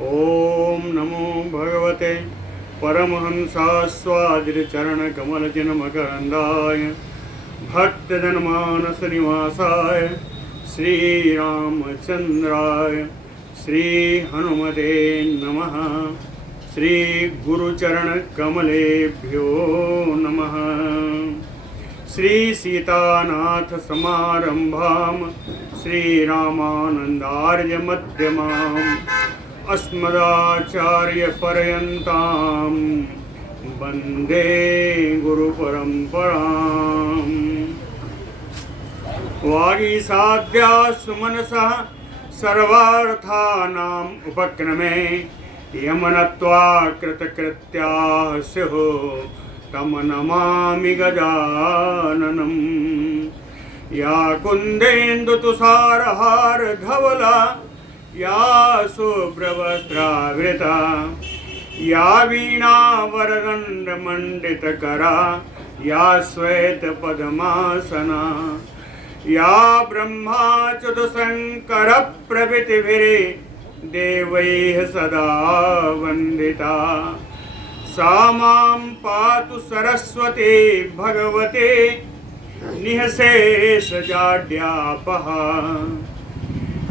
ओम नमो भगवते परमहंसास्वादिचरणकमलचिन्मकरन्दाय भक्तजनमानसनिवासाय श्रीरामचन्द्राय श्रीहनुमते नमः। श्रीगुरुचरणकमलेभ्यो नमः। श्रीसीतानाथ समारंभां श्रीरामानन्दार्यमध्यमाम् अस्मदाचार्यपर्यन्तां वन्दे गुरुपरम्पराम्। वागीसाद्या सुमनसः सर्वार्थानाम् उपक्रमे यमनत्वा कृतकृत्याः स्युः तं नमामि गजाननम्। या कुन्देन्दुतुषारहारधवला या शुभ्रवस्त्रावृता या वीणावरदण्डमण्डितकरा या श्वेतपद्मासना या ब्रह्माच्युतशङ्करप्रभृतिभिः देवैः सदा वन्दिता सा मां पातु सरस्वती भगवती निःशेषजाड्यापहा।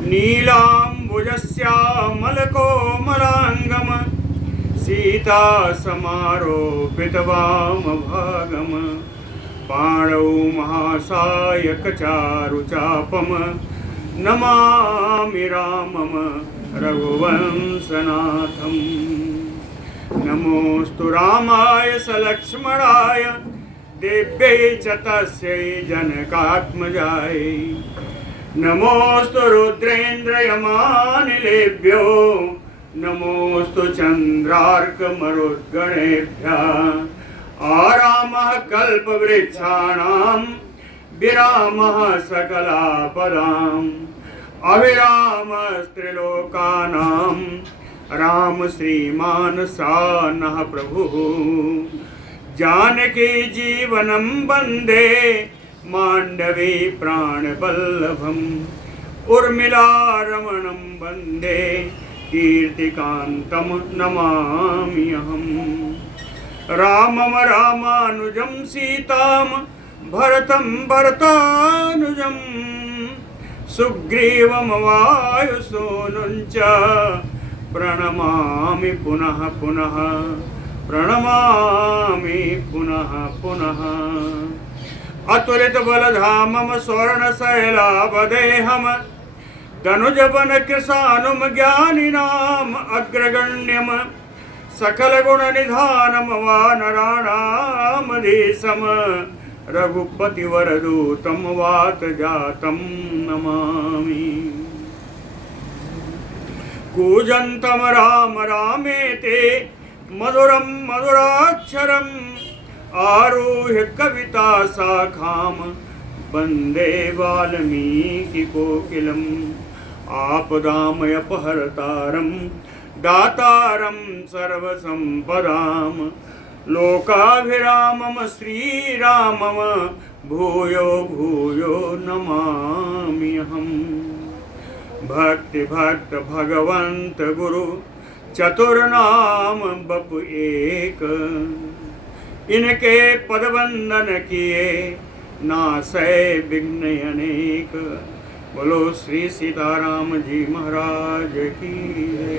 नीलाम्बुजश्यामलकोमलाङ्गम् सीतासमारोपितवामभागम् पाणौ महासायकचारुचापम् नमामि रामं रघुवंशनाथम्। नमोऽस्तु रामाय सलक्ष्मणाय देव्यै च तस्यै जनकात्मजायै। नमोऽस्तु रुद्रेन्द्रयमानिलेभ्यो नमोऽस्तु चन्द्रार्कमरुद्गणेभ्यः। आरामः कल्पवृक्षाणां विरामः सकलापदाम् अविरामस्त्रिलोकानां राम श्रीमान् सा नः प्रभुः। जानकी जीवनं वन्दे माण्डवी प्राणवल्लभम् उर्मिलारमणं वन्दे कीर्तिकान्तं नमाम्यहम्। रामं रामानुजं सीतां भरतं भरतानुजं सुग्रीवं वायुसूनुं च प्रणमामि पुनः पुनः प्रणमामि पुनः पुनः। अतुलितबलधामं स्वर्णशैलावदेहं दनुजवनकृशानुं ज्ञानिनाम् अग्रगण्यं सकलगुणनिधानं वानराणामधीशं रघुपतिवरदूतं वातजातं नमामि। कूजन्तं राम रामेति मधुरं मधुराक्षरम् आरुह्य कविता शाखां वन्दे वाल्मीकिकोकिलम्। आपदामयपहर्तारं दातारं सर्वसम्पदां लोकाभिरामं श्रीरामं भूयो भूयो नमाम्यहम्। भक्ति भक्त भगवंत गुरु चतुर्नाम बपु एक इनके पदवंदन किए नासै विघ्न अनेक। बोलो श्री सीताराम जी महाराज की जय।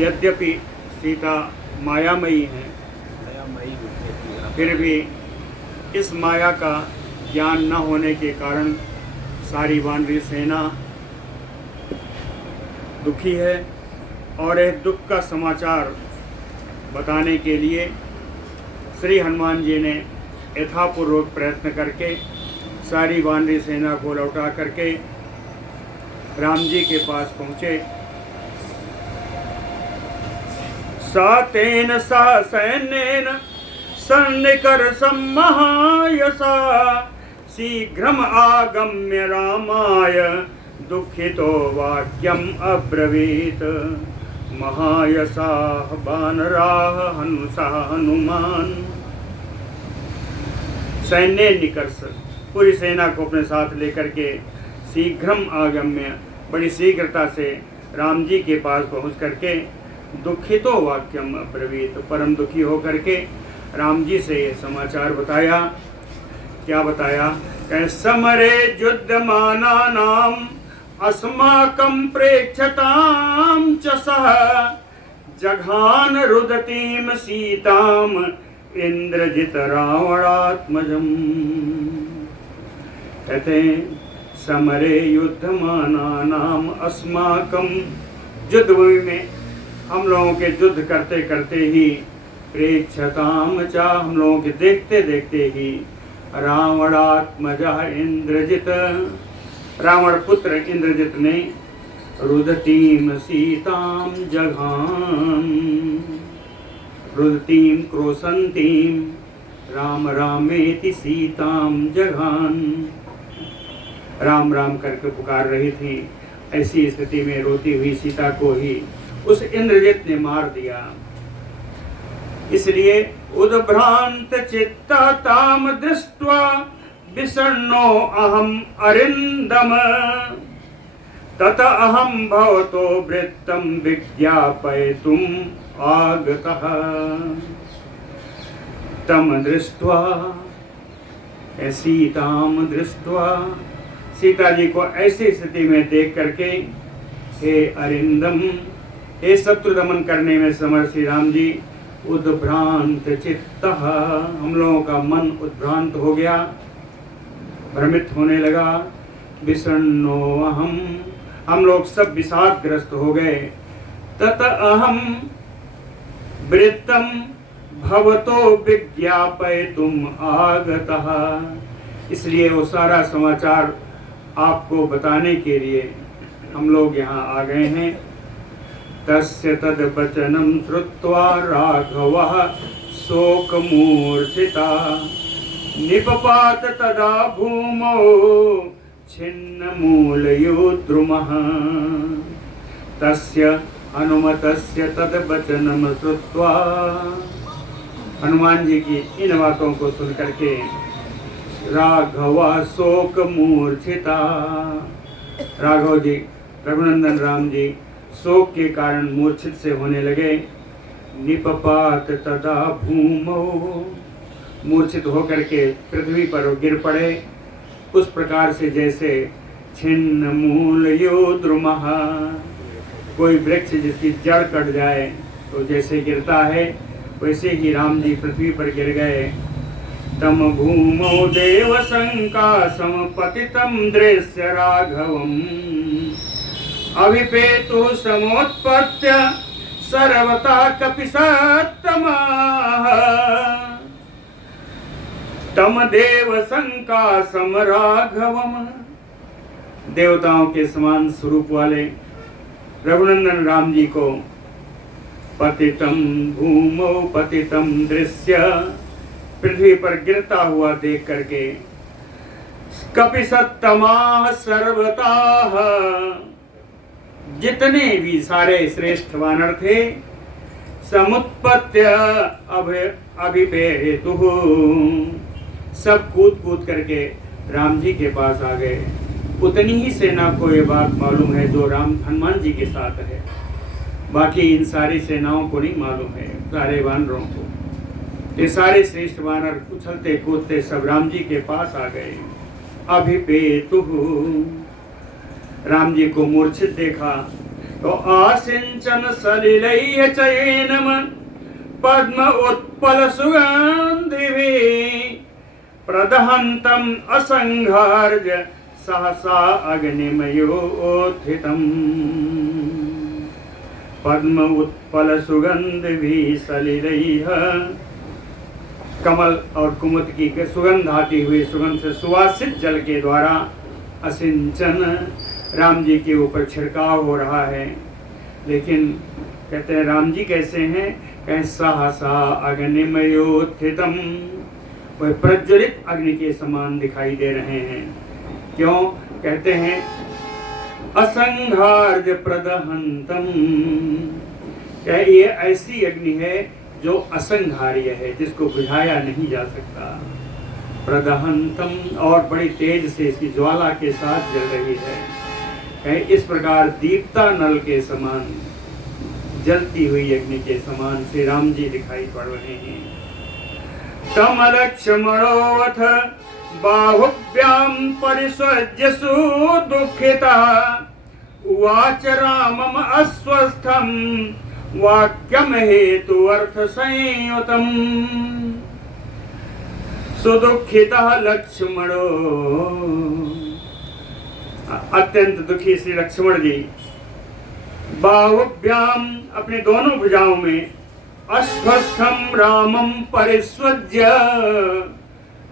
यद्यपि सीता मायामयी हैं, फिर भी इस माया का ज्ञान न होने के कारण सारी वानरी सेना दुखी है और एक दुख का समाचार बताने के लिए श्री हनुमान जी ने यथापूर्वक प्रयत्न करके सारी वानरी सेना को लौटा करके राम जी के पास पहुँचे। सातेन सह सैन्येन सन्निकर्षं महायशा शीघ्रम आगम्य रामाय दुःखितो वाक्यम् अब्रवीत। महायशाः वानराः हंसः हनुमान। सैन्य निकर्ष पूरी सेना को अपने साथ लेकर के शीघ्रम आगम्य, बड़ी शीघ्रता से राम जी के पास पहुँच करके दुखितो वाक्यम अब्रवीत, परम दुखी होकर के राम जी से ये समाचार बताया। क्या बताया? कह समरे युद्धमाना नाम अस्माकं प्रेक्षताम च सह जघान रुदतीम सीताम इंद्रजित रावणात्मजम। कहते हैं समरे युद्धमाना नाम अस्माकं, युद्ध भूमि में हम लोगों के युद्ध करते करते ही प्रेक्षताम चा, हम लोगों के देखते देखते ही रावणात्मजा इंद्रजित, रावण पुत्र इंद्रजित ने रुदतीम सीताम जघान, रुदतीम क्रोशंतीम राम रामेति सीताम जघान, राम राम करके पुकार रही थी। ऐसी स्थिति में रोती हुई सीता को ही उस इंद्रजित ने मार दिया। इसलिए उद्भ्रांत चित्ता ताम दृष्ट्वा विषण्णो अहम अरिंदम तत अहम भवतो वृत्तम विज्ञापयितुम आगतः। तम दृष्ट्वा, सीताम दृष्ट्वा, सीता जी को ऐसी स्थिति में देख करके, हे अरिंदम, हे शत्रु दमन करने में समर्थ श्री राम जी, उद्भ्रांत चित्त, हम लोगों का मन उद्भ्रांत हो गया, भ्रमित होने लगा। विषण्णो अहम, हम लोग सब विषादग्रस्त हो गए। तत अहम वृत्तम भवतो विज्ञापयितुम आगतः, इसलिए वो सारा समाचार आपको बताने के लिए हम लोग यहाँ आ गए हैं। तस्य तद वचनम श्रुत्वा राघवः शोकमूर्छिता निपपात तदा भूमौ छिन्नमूलयो द्रुमः। तस्य हनुमतस्य तद वचनम श्रुत्वा, हनुमान जी की इन बातों को सुन करके राघवा शोक मूर्छिता, राघव जी, रघुनंदन राम जी शोक के कारण मूर्छित से होने लगे। निपपात तदा भूमौ, मूर्छित होकर के पृथ्वी पर गिर पड़े, उस प्रकार से जैसे छिन्न मूलयो द्रुमः, कोई वृक्ष जिसकी जड़ कट जाए तो जैसे गिरता है, वैसे ही राम जी पृथ्वी पर गिर गए। तम भूमौ देव संकासम पतितम दृश्य राघवम अभिपेतु समोत्पत्य सर्वता कपिसत्तमाः। तम देव संकासम राघवम, देवताओं के समान स्वरूप वाले रघुनंदन राम जी को पतितम भूमौ पतितम दृश्य, पृथ्वी पर गिरता हुआ देख करके कपिसत्तमाः सर्वताः, जितने भी सारे श्रेष्ठ वानर थे, समुत्पत्य अभिपेतुः, सब कूद कूद करके राम जी के पास आ गए। उतनी ही सेना को ये बात मालूम है जो राम हनुमान जी के साथ है, बाकी इन सारी सेनाओं को नहीं मालूम है, सारे वानरों को। ये सारे श्रेष्ठ वानर उछलते कूदते सब राम जी के पास आ गए। अभिपेतुः, राम जी को मूर्छित देखा तो आसिंचन सलिलैः चैनम पद्म उत्पल सुगंधिभिः प्रदहन्तम् असंघार्य सहसा अग्निमयोत्थितम्। पद्म उत्पल सुगंधिभिः सलिलैः, कमल और कुमुद की सुगंध आती हुई सुगंध से सुवासित जल के द्वारा असिंचन राम जी के ऊपर छिड़काव हो रहा है। लेकिन कहते हैं राम जी कैसे हैं? कहें सहसा अग्निमयोत्थितम, वह प्रज्वलित अग्नि के समान दिखाई दे रहे हैं। क्यों? कहते हैं असंघार्य प्रदहंतम, ये ऐसी अग्नि है जो असंघार्य है, जिसको बुझाया नहीं जा सकता। प्रदहंतम, और बड़ी तेज से इसकी ज्वाला के साथ जल रही है। कहीं इस प्रकार दीप्ता नल के समान, जलती हुई अग्नि के समान श्री राम जी दिखाई पड़ रहे हैं। तम लक्ष्मणोऽथ बाहुभ्याम परिसज्यसु दुःखिता, उवाच रामम अस्वस्थम वाक्यम हेतु अर्थ संयुतम। सुदुःखितः लक्ष्मणो, अत्यंत दुखी श्री लक्ष्मण जी, बाहुभ्याम, अपने दोनों भुजाओं में, अस्वस्थम रामम परिस्वज्य,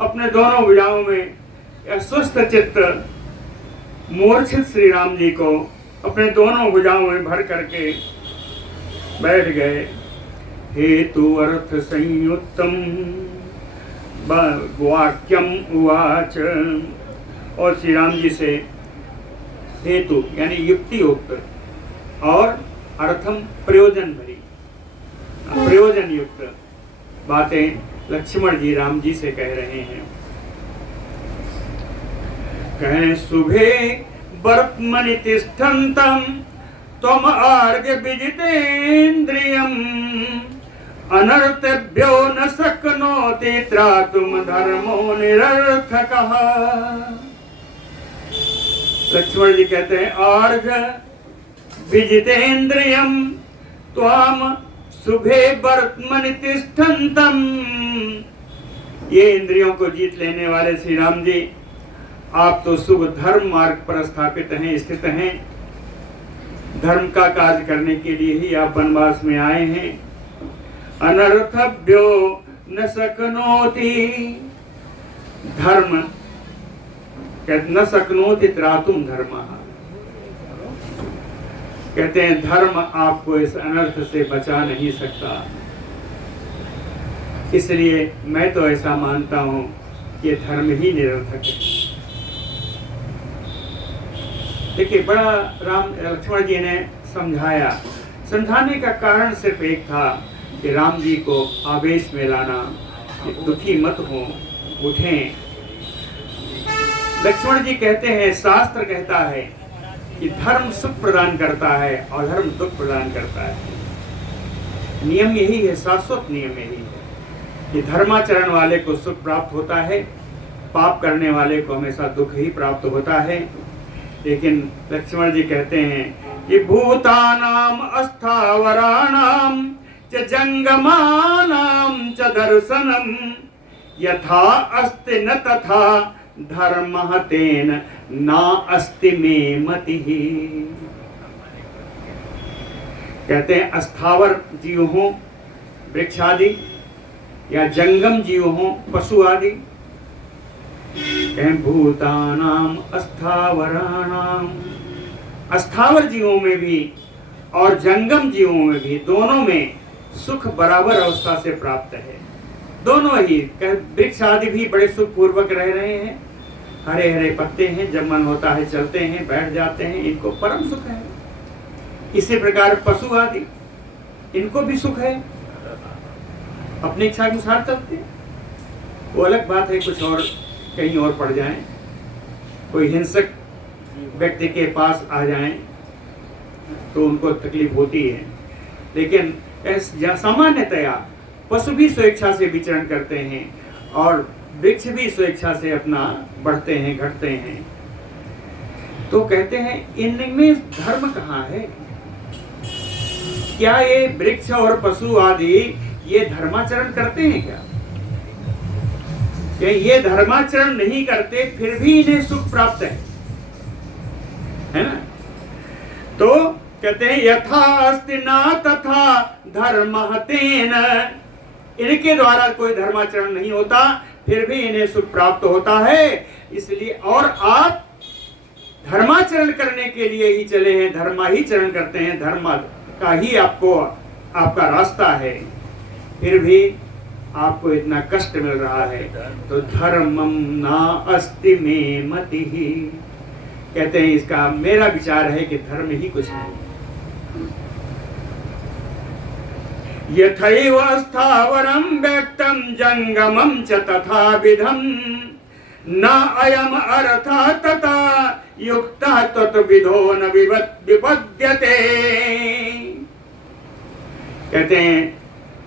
अपने दोनों भुजाओं में अस्वस्थ चित्त मूर्छित श्री राम जी को अपने दोनों भुजाओं में भर करके बैठ गए। हेतु अर्थ संयुक्तम वाक्यम उवाच, और श्री राम जी से हेतु यानी युक्ति युक्त और अर्थम प्रयोजन भरी, प्रयोजन युक्त बातें लक्ष्मण जी राम जी से कह रहे हैं। कहें शुभे वर्तमनि तिष्ठन्तम त्वम आर्य विजितेन्द्रियम्, अनर्थभ्यो न शक्नोति त्रातुम धर्मो निरर्थकः। लक्ष्मण जी कहते हैं आर्य विजितेन्द्रियम् त्वाम शुभे वर्तमनि तिष्ठन्तम, ये इंद्रियों को जीत लेने वाले श्री राम जी, आप तो शुभ धर्म मार्ग पर स्थापित हैं, स्थित हैं। धर्म का कार्य करने के लिए ही आप वनवास में आए हैं। अनर्थभ्यो न शक्नोति, धर्म न शक्नोति त्रातुम धर्मः, कहते हैं धर्म आपको इस अनर्थ से बचा नहीं सकता। इसलिए मैं तो ऐसा मानता हूं कि धर्म ही निरर्थक है। देखिए, बड़ा राम लक्ष्मण जी ने समझाया। समझाने का कारण सिर्फ एक था कि राम जी को आवेश में लाना, दुखी मत हो, उठें। लक्ष्मण जी कहते हैं, शास्त्र कहता है कि धर्म सुख प्रदान करता है और धर्म दुख प्रदान करता है। नियम यही है, शाश्वत नियम यही है कि धर्माचरण वाले को सुख प्राप्त होता है, पाप करने वाले को हमेशा दुख ही प्राप्त होता है। लेकिन लक्ष्मण जी कहते हैं कि भूतानाम अस्थावराणाम च जंगमानाम च दर्शनम, यथा अस्ति न तथा धर्मः तेन ना अस्ति मे मतिः। कहते हैं अस्थावर जीव हो, वृक्ष आदि, या जंगम जीव हो, पशु आदि। कहें भूतानाम अस्थावराणाम, अस्थावर जीवों में भी और जंगम जीवों में भी, दोनों में सुख बराबर अवस्था से प्राप्त है। दोनों ही, वृक्ष आदि भी बड़े सुख पूर्वक रह रहे हैं, हरे हरे पत्ते हैं, जब मन होता है चलते हैं, बैठ जाते हैं, इनको परम सुख है। इसी प्रकार पशु आदि, इनको भी सुख है, अपनी इच्छा के अनुसार चलते हैं। वो अलग बात है कुछ और कहीं और पड़ जाएं, कोई हिंसक व्यक्ति के पास आ जाएं तो उनको तकलीफ होती है। लेकिन सामान्यतया पशु भी स्वेच्छा से विचरण करते हैं और वृक्ष भी स्वेच्छा से अपना बढ़ते हैं, घटते हैं। तो कहते हैं इनमें धर्म कहाँ है? क्या ये वृक्ष और पशु आदि ये धर्माचरण करते हैं क्या? ये धर्माचरण नहीं करते फिर भी इन्हें सुख प्राप्त है ना? तो कहते हैं यथा अस्ति न तथा धर्मः तेन, इनके द्वारा कोई धर्माचरण नहीं होता फिर भी इन्हें सुख प्राप्त होता है। इसलिए और आप धर्माचरण करने के लिए ही चले हैं, धर्माचरण करते हैं, धर्म का ही आपको आपका रास्ता है, फिर भी आपको इतना कष्ट मिल रहा है। तो धर्मम ना अस्ति मे मतिः, कहते हैं इसका मेरा विचार है कि धर्म ही कुछ नहीं। यथैव स्थावरं व्यक्तं जंगमं च तथाविधं न अयम अर्थः तथा युक्तः तत्विधो न विपद्यते। कहते हैं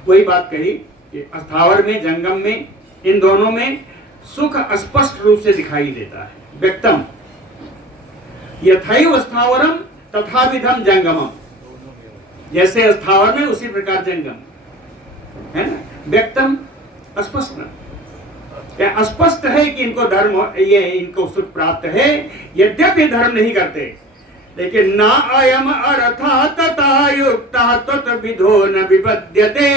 वही बात कही कि स्थावर में जंगम में इन दोनों में सुख स्पष्ट रूप से दिखाई देता है। व्यक्तम यथैव स्थावरम तथाविधम जंगमम, जैसे स्थावर में उसी प्रकार जंगम है ना। व्यक्तम स्पष्ट न, क्या स्पष्ट है कि इनको धर्म, ये इनको सुख प्राप्त है, यद्यपि धर्म नहीं करते, लेकिन ना अयम अर्थः तथा युक्तः तत्विधो न विपद्यते।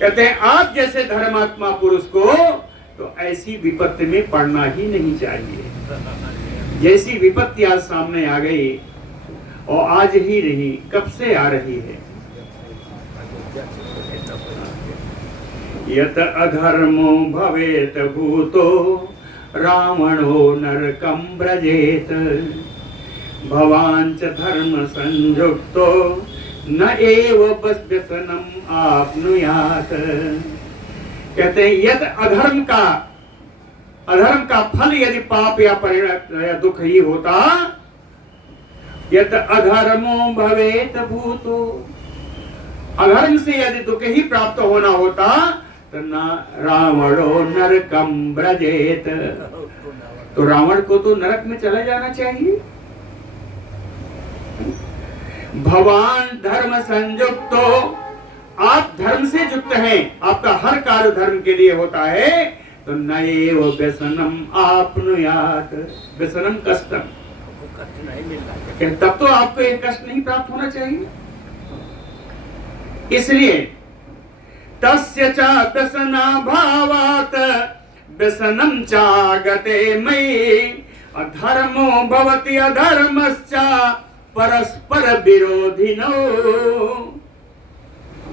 कहते हैं आप जैसे धर्मात्मा पुरुष को तो ऐसी विपत्ति में पड़ना ही नहीं चाहिए। जैसी विपत्ति आज सामने आ गई और आज ही नहीं कब से आ रही है। यत अधर्मो भवेत भूतो रावणो नरकं व्रजेत भवान् च धर्म संयुक्तो न एव व्यसनम आपनुयात। कहते हैं यत अधर्म का फल यदि पाप या दुख ही होता, यत अधर्मो भवेत भूतो, अधर्म से यदि दुख ही प्राप्त होना होता तो न रावणो नरकम व्रजेत, तो रावण को तो नरक में चला जाना चाहिए। भगवान धर्म संयुक्तो, आप धर्म से युक्त हैं, आपका हर कार्य धर्म के लिए होता है, तो नएव व्यसनम आपनुयात, व्यसनम कष्टम, तब तो आपको एक कष्ट नहीं प्राप्त होना चाहिए। इसलिए तस्य च व्यसना भावात व्यसनम चागते मयि अधर्मो भवति अधर्मश्च परस्पर विरोधिनो।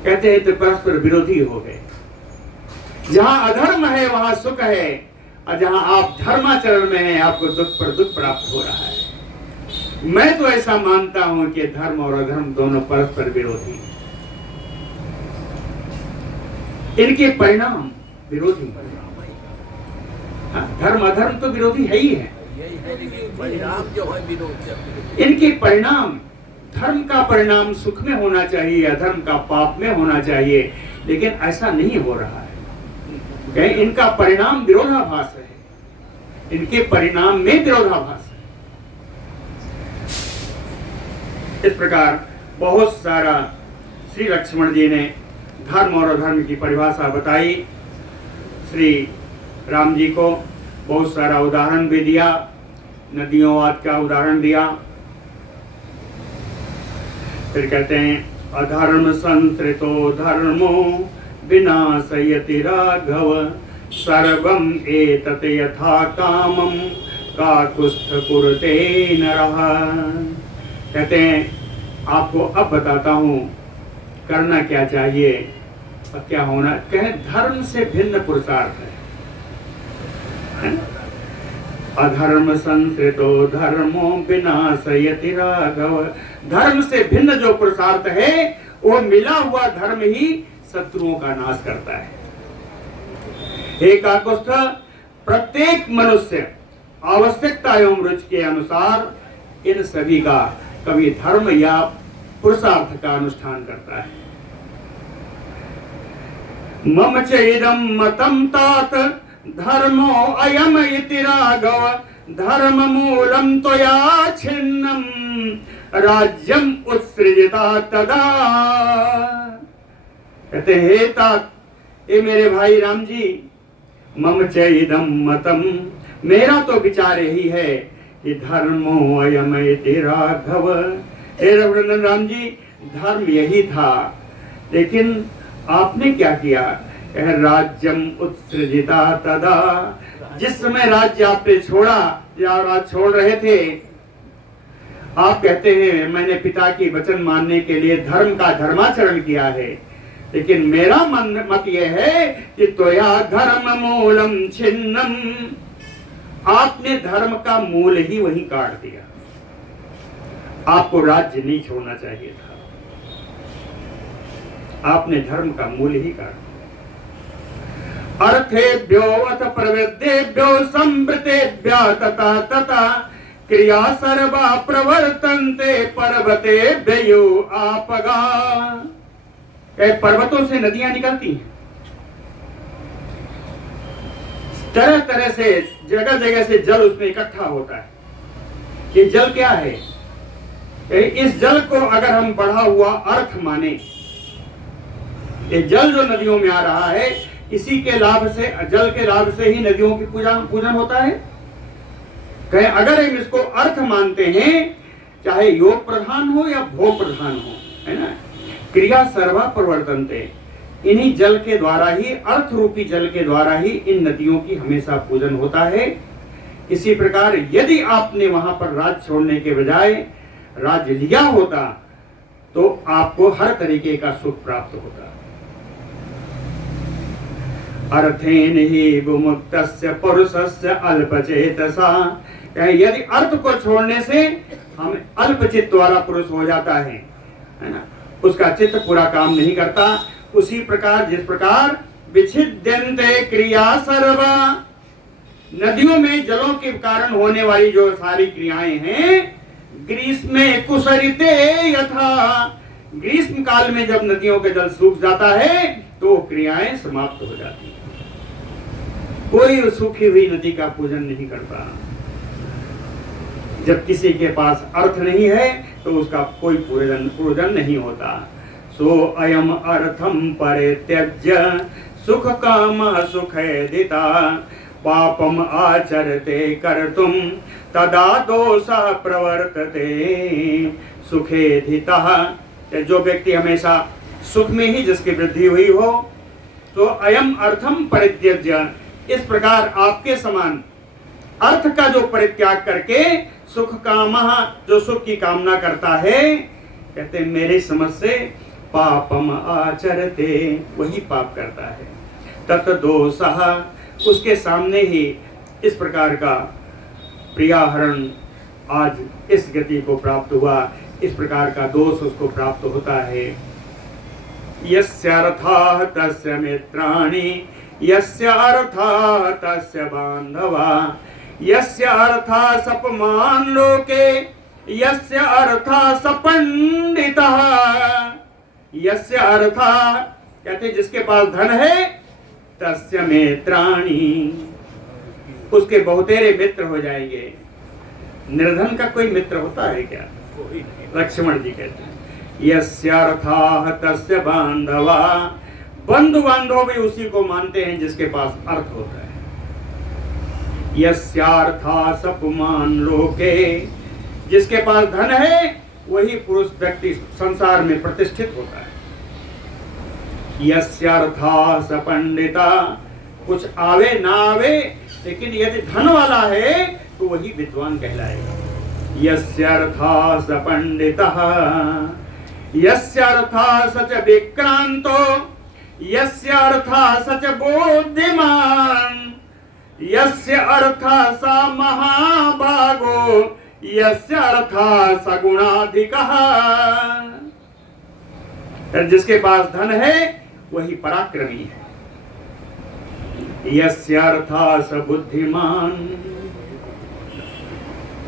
कहते हैं तो परस्पर विरोधी हो गए। जहां अधर्म है वहां सुख है, और जहां आप धर्माचरण में हैं आपको दुख पर दुख प्राप्त हो रहा है। मैं तो ऐसा मानता हूं कि धर्म और अधर्म दोनों परस्पर विरोधी हैं, इनके परिणाम विरोधी परिणाम। धर्म अधर्म तो विरोधी है ही है, परिणाम जो है विरोध। इनके परिणाम, धर्म का परिणाम सुख में होना चाहिए, अधर्म का पाप में होना चाहिए, लेकिन ऐसा नहीं हो रहा है। इनका परिणाम विरोधाभास है, इनके परिणाम में विरोधाभास है। इस प्रकार बहुत सारा श्री लक्ष्मण जी ने धर्म और अधर्म की परिभाषा बताई। श्री राम जी को बहुत सारा उदाहरण भी दिया, नदियों वाद का उदाहरण दिया। फिर कहते हैं अधर्म संसृतो धर्मो विनाशयति राघव सर्वम एतत् यथा कामम काकुस्थ कुरुते नरः। कहते हैं आपको अब बताता हूँ करना क्या चाहिए और क्या होना। कहे धर्म से भिन्न पुरुषार्थ है। अधर्म संसृतो धर्मो विनाशयति राघव, धर्म से भिन्न जो पुरुषार्थ है वो मिला हुआ धर्म ही शत्रुओं का नाश करता है। हे काकुस्थ, प्रत्येक मनुष्य आवश्यकता एवं रुचि के अनुसार इन सभी का कभी धर्म या पुरुषार्थ का अनुष्ठान करता है। मम च इदं मतं तात धर्मो अयम इति राघव धर्म मूलम त्वया छिन्नम राज्यम उत्सृजता तदा। कहते हे तात, ये मेरे भाई राम जी, मम च इदं मतम, मेरा तो विचार यही है कि धर्मो अयम इति राघव, हे रघुनंदन राम जी, धर्म यही था, लेकिन आपने क्या किया। राज्यम उत्सृजिता तदा, जिस समय राज्य आपने छोड़ा या राज छोड़ रहे थे, आप कहते हैं मैंने पिता की वचन मानने के लिए धर्म का धर्माचरण किया है, लेकिन मेरा मत यह है कि त्वया धर्म मूलम छिन्नम, आपने धर्म का मूल ही वहीं काट दिया। आपको राज्य नहीं छोड़ना चाहिए था। आपने धर्म का मूल ही काट दिया। अर्थेभ्यो अथ प्रवृत्तेभ्यो संवृत्तेभ्य तथा तथा क्रिया सर्वा प्रवर्तन्ते पर्वतेभ्यो आपगा। पर्वतों से नदियां निकलती हैं, तरह तरह से जगह जगह से जल उसमें इकट्ठा होता है। ये जल क्या है? इस जल को अगर हम बढ़ा हुआ अर्थ माने, ये जल जो नदियों में आ रहा है, इसी के लाभ से, जल के लाभ से ही नदियों की पूजन होता है। कहें अगर हम इसको अर्थ मानते हैं, चाहे योग प्रधान हो या भोग प्रधान हो, है ना, क्रिया सर्वा प्रवर्तन्ते, इन्हीं जल के द्वारा ही, अर्थ रूपी जल के द्वारा ही इन नदियों की हमेशा पूजन होता है। इसी प्रकार यदि आपने वहां पर राज्य छोड़ने के बजाय राज्य लिया होता तो आपको हर तरीके का सुख प्राप्त होता। अर्थेन ही विमुक्तस्य पुरुषस्य अल्पचेतसा, यदि अर्थ को छोड़ने से हम अल्पचित्त वाला पुरुष हो जाता है ना, उसका चित्त पूरा काम नहीं करता। उसी प्रकार जिस प्रकार विच्छिद्यन्ते क्रिया सर्वा, नदियों में जलों के कारण होने वाली जो सारी क्रियाएं हैं, ग्रीष्मे कुसरिते यथा, ग्रीष्म काल में जब नदियों का जल सूख जाता है तो क्रियाएं समाप्त हो जाती हैं। कोई सूखी हुई नदी का पूजन नहीं करता। जब किसी के पास अर्थ नहीं है तो उसका कोई पूजन नहीं होता। सो अयम अर्थम परित्यज्य सुख काम सुखेदिता पापम आचरते कर्तुम तदा दोषा प्रवर्तते सुखेधिता। जो व्यक्ति हमेशा सुख में ही जिसकी वृद्धि हुई हो, तो अयम अर्थम परित्यज्य, इस प्रकार आपके समान अर्थ का जो परित्याग करके सुख कामः, जो सुख की कामना करता है, कहते हैं मेरी समझ से पापम आचरते, वही पाप करता है। तत् दोषः, उसके सामने ही इस प्रकार का प्रियाहरण आज इस गति को प्राप्त हुआ, इस प्रकार का दोष उसको प्राप्त होता है। यस्यार्थाः तस्य मित्राणि यस्यार्थाः तस्य बान्धवा यस्यार्थाः सपमान लोके यस्यार्थाः सपंडितः। यस्यार्थाः कहते जिसके पास धन है, तस्य मित्राणि, उसके बहुतेरे मित्र हो जाएंगे। निर्धन का कोई मित्र होता है क्या? लक्ष्मण जी कहते हैं यस्यार्थाः तस्य बांधवा, बंधु बांधव भी उसी को मानते हैं जिसके पास अर्थ होता है। यस्यार्थाः सपुमान लोके, जिसके पास धन है वही पुरुष व्यक्ति संसार में प्रतिष्ठित होता है। यस्यार्थाः सपंडिता, कुछ आवे ना आवे, लेकिन यदि धन वाला है तो वही विद्वान कहलाएगा। यस्यार्थाः सपंडितः यस्यार्थाः सच विक्रांतो यस्यार्थाः सच बुद्धिमान यस्य अर्थः स महाभागो यस्य अर्थः स गुणाधिकः। जिसके पास धन है वही पराक्रमी है। यस्य अर्थः स बुद्धिमान,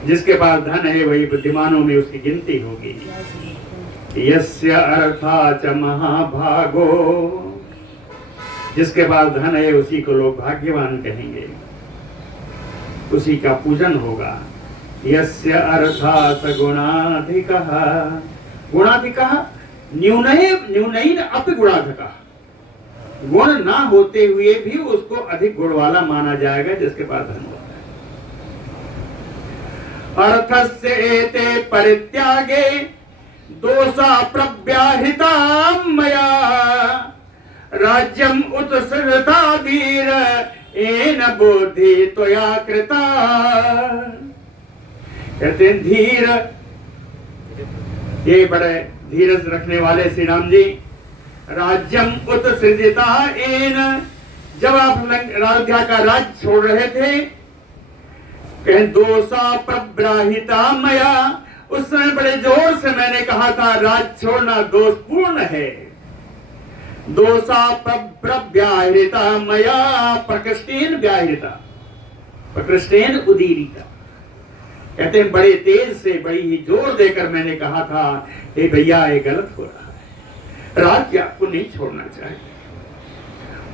जिसके पास धन है वही बुद्धिमानों में उसकी गिनती होगी। यस्य अर्थः च महाभागो, जिसके पास धन है उसी को लोग भाग्यवान कहेंगे, उसी का पूजन होगा। यस्य अर्थः स गुणाधिकः, गुणाधिकः न्यूनैन अपि गुणाधिकः, गुण ना होते हुए भी उसको अधिक गुण वाला माना जाएगा जिसके पास धन होता है। अर्थस्य एते परित्यागे दोषा प्रव्याहिता मया राज्यम उत्सृता धीर एन बुद्धि त्वया कृता। कहते हैं धीर, ये बड़े धीरज रखने वाले श्री राम जी, राज्यम उत्सृजिता एन, जब आप अयोध्या का राज्य छोड़ रहे थे, कहें दोषा प्रव्याहिता मया, उस समय बड़े जोर से मैंने कहा था राज्य छोड़ना दोषपूर्ण है। दोषा प्रव्याहृता मया प्रकृष्टेन व्याहृता प्रकृष्टेन उदीरिता। कहते हैं बड़े तेज से बड़ी ही जोर देकर मैंने कहा था, हे भैया ये गलत हो रहा है, राज्य आपको नहीं छोड़ना चाहिए।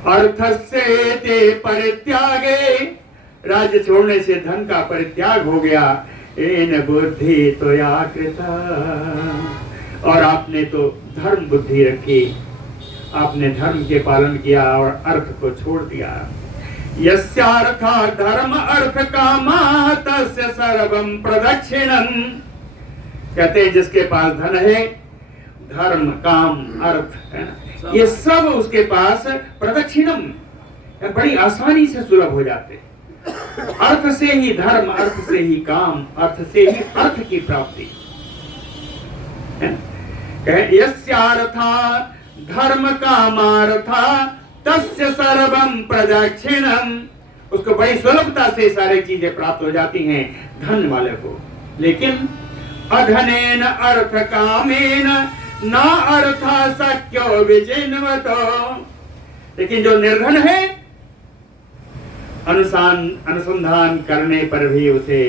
अर्थस्य ते परित्यागे, राज्य छोड़ने से धन का परित्याग हो गया। एन बुद्धि तो कृता, और आपने तो धर्म बुद्धि रखी, आपने धर्म के पालन किया और अर्थ को छोड़ दिया। यस्यार्था धर्म अर्थ कामा तस्य सर्वं प्रदक्षिणम्। कहते हैं जिसके पास धन है, धर्म काम अर्थ है ना, ये सब उसके पास प्रदक्षिणम बड़ी आसानी से सुलभ हो जाते। अर्थ से ही धर्म, अर्थ से ही काम, अर्थ से ही अर्थ की प्राप्ति। यस्यार्था धर्म कामार्था तस्य सर्वं प्रदक्षिणम्। उसको बड़ी सुलभता से सारी चीजें प्राप्त हो जाती हैं धन वाले को। लेकिन अधनेन अर्थ कामेन न अर्था शक्यो विचिन्वतो। लेकिन जो निर्धन है, अनुसंधान करने पर भी उसे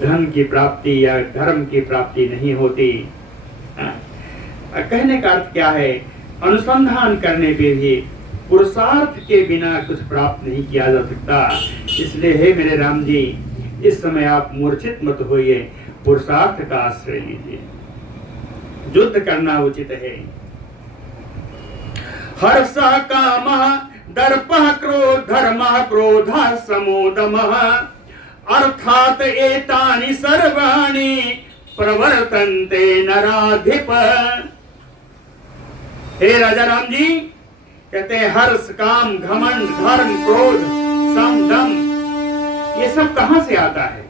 धन की प्राप्ति या धर्म की प्राप्ति नहीं होती। कहने का अर्थ क्या है, अनुसंधान करने पे भी पुरुषार्थ के बिना कुछ प्राप्त नहीं किया जा सकता। इसलिए हे मेरे राम जी, इस समय आप मूर्छित मत होइए, पुरुषार्थ का आश्रय लीजिए, युद्ध करना उचित है। हर्ष कामः दर्पः धर्मः क्रोधः समोदमः अर्थात एतानि सर्वाणि प्रवर्तन्ते नराधिप। हे राजा राम जी, कहते हैं हर्ष काम घमंड धर्म क्रोध सम दम, ये सब कहां से आता है?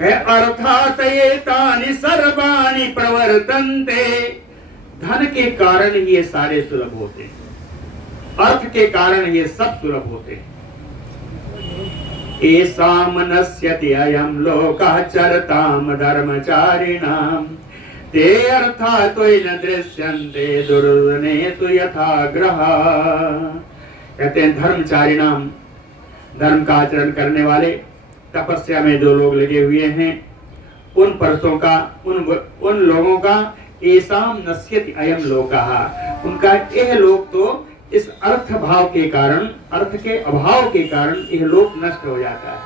अर्थात एतानि सर्वाणि प्रवर्तन्ते। धन के कारण ये सारे सुलभ होते हैं, अर्थ के कारण ये सब सुलभ होते हैं। एषां नश्यति अयं लोकः चरतां धर्मचारिणां ते अर्था त्वयि न दृश्यन्ते दुर्जनेषु यथा ग्रहा। कहते हैं धर्मचारिणाम, धर्म का आचरण करने वाले, तपस्या में जो लोग लगे हुए हैं, उन पुरुषों का, उन लोगों का एषां नश्यति अयं लोकः, उनका यह लोक तो इस अर्थ भाव के कारण, अर्थ के अभाव के कारण यह लोक नष्ट हो जाता है।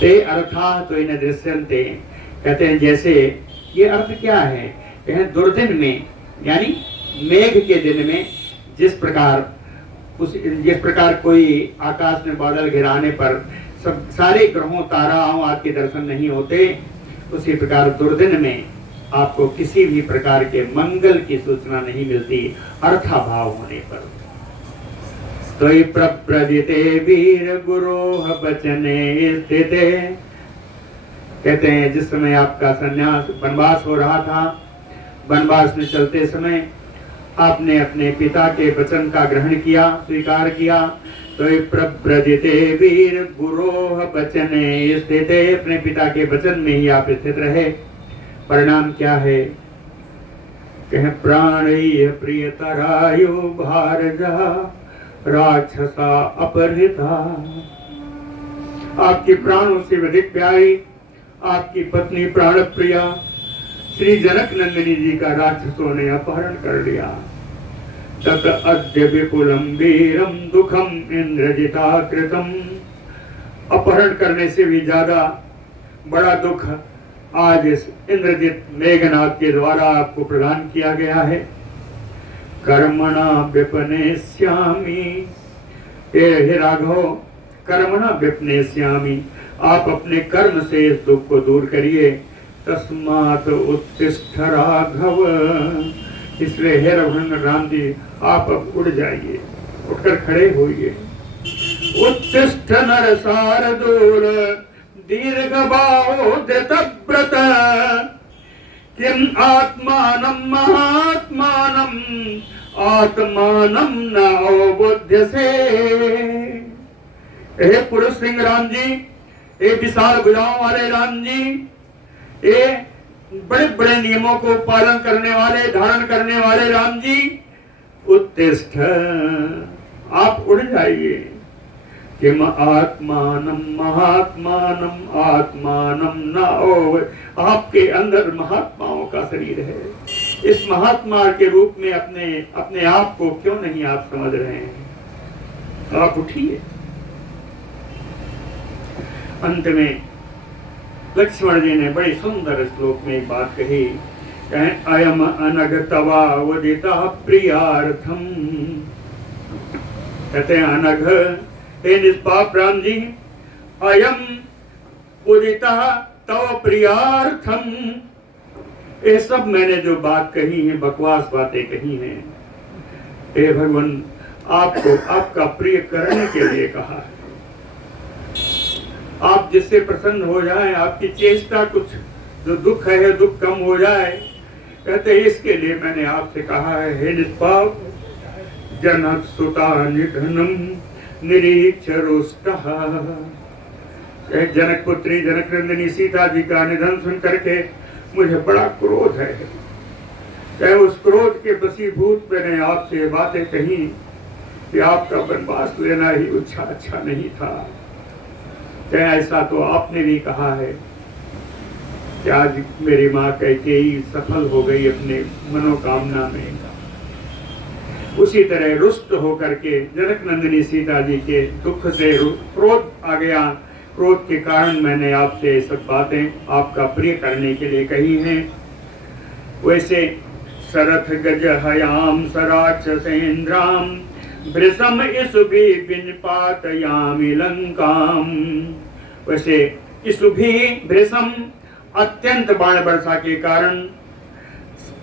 ते अर्था त्वयि न दृश्यन्ते। कहते हैं जैसे ये अर्थ क्या है, कहें दुर्दिन में यानी मेघ के दिन में जिस प्रकार कोई आकाश में बादल घिराने पर सब सारे ग्रहों ताराओं आदि के दर्शन नहीं होते, उसी प्रकार दुर्दिन में आपको किसी भी प्रकार के मंगल की सूचना नहीं मिलती अर्थाभाव होने पर। त्वयि प्रव्रजिते वीर गुरोह वचने स्थिते। कहते हैं जिस समय आपका संन्यास वनवास हो रहा था, वनवास में चलते समय आपने अपने पिता के वचन का ग्रहण किया, स्वीकार किया। त्वयि प्रव्रजिते वीर गुरोह वचने स्थिते। अपने पिता के वचन में ही आप स्थित रहे। परिणाम क्या है? कह प्राणैः प्रियतरायु भारजा राक्षसा अपहृता। आपके प्राणों से अधिक प्यारी आपकी पत्नी प्राण प्रिया श्री जनक नंदिनी जी का राक्षसों ने अपहरण कर लिया। तत अद्य विपुलम वीरम दुखम इंद्रजिता कृतम। अपहरण करने से भी ज्यादा बड़ा दुख आज इस इंद्रजित मेघनाथ के द्वारा आपको प्रदान किया गया है। कर्मणा विपनेस्यामि। हे राघव, कर्मणा विपनेस्यामि, आप अपने कर्म से इस दुख को दूर करिए। तस्मात् उत्तिष्ठ राघव। इसलिए हे रघुनंदन राम जी, आप अब उड़ जाइए, उठकर खड़े होइए। उत्तिष्ठ नरसार दूर दीर्घ बाहो धृतव्रत। किम आत्मानं महात्मानं आत्मानं न अवबुध्यसे। हे पुरुष सिंह राम जी, हे विशाल भुजाओं वाले राम जी, ये बड़े बड़े नियमों को पालन करने वाले, धारण करने वाले राम जी, उत्तिष्ठ, आप उड़ जाइए। किम आत्मानम महात्मानम आत्मानम न ओ, आपके अंदर महात्माओं का शरीर है, इस महात्मा के रूप में अपने आप को क्यों नहीं आप समझ रहे हैं? आप उठिए। अंत में लक्ष्मण जी ने बड़ी सुंदर श्लोक में एक बात कही, अयम अनघ तवा उदिता प्रियार्थम। कहते हैं अनघ, हे निष्पाप राम जी, अयम उदिता तव प्रियार्थम, ये सब मैंने जो बात कही है, बकवास बातें कही हैं, हे भगवान आपको आपका प्रिय करने के लिए कहा है। आप जिससे प्रसन्न हो जाए, आपकी चेष्टा कुछ जो दुख है दुख कम हो जाए, कहते हैं इसके लिए मैंने आपसे कहा है। हे निष्पाप, जनक सुता निधनम निरीक्ष रुष्टः, जनक पुत्री जनक नंदिनी सीता जी का निधन सुन करके मुझे बड़ा क्रोध है। चाहे उस क्रोध के वशीभूत मैंने आपसे बातें कही कि आपका वनवास लेना ही अच्छा नहीं था। चाहे ऐसा तो आपने भी कहा है कि आज मेरी माँ कैकेयी सफल हो गई अपने मनोकामना में। उसी तरह रुष्ट होकर के जनक नंदिनी सीता जी के दुख से क्रोध आ गया। क्रोध के कारण मैंने आपसे सब बातें आपका प्रिय करने के लिए कही हैं। वैसे सरथ गज हयाम सराक्षसेन्द्राम भृशम इसुभि विनिपातयामि लंकाम। वैसे इसुभि भृशम, अत्यंत बाण वर्षा के कारण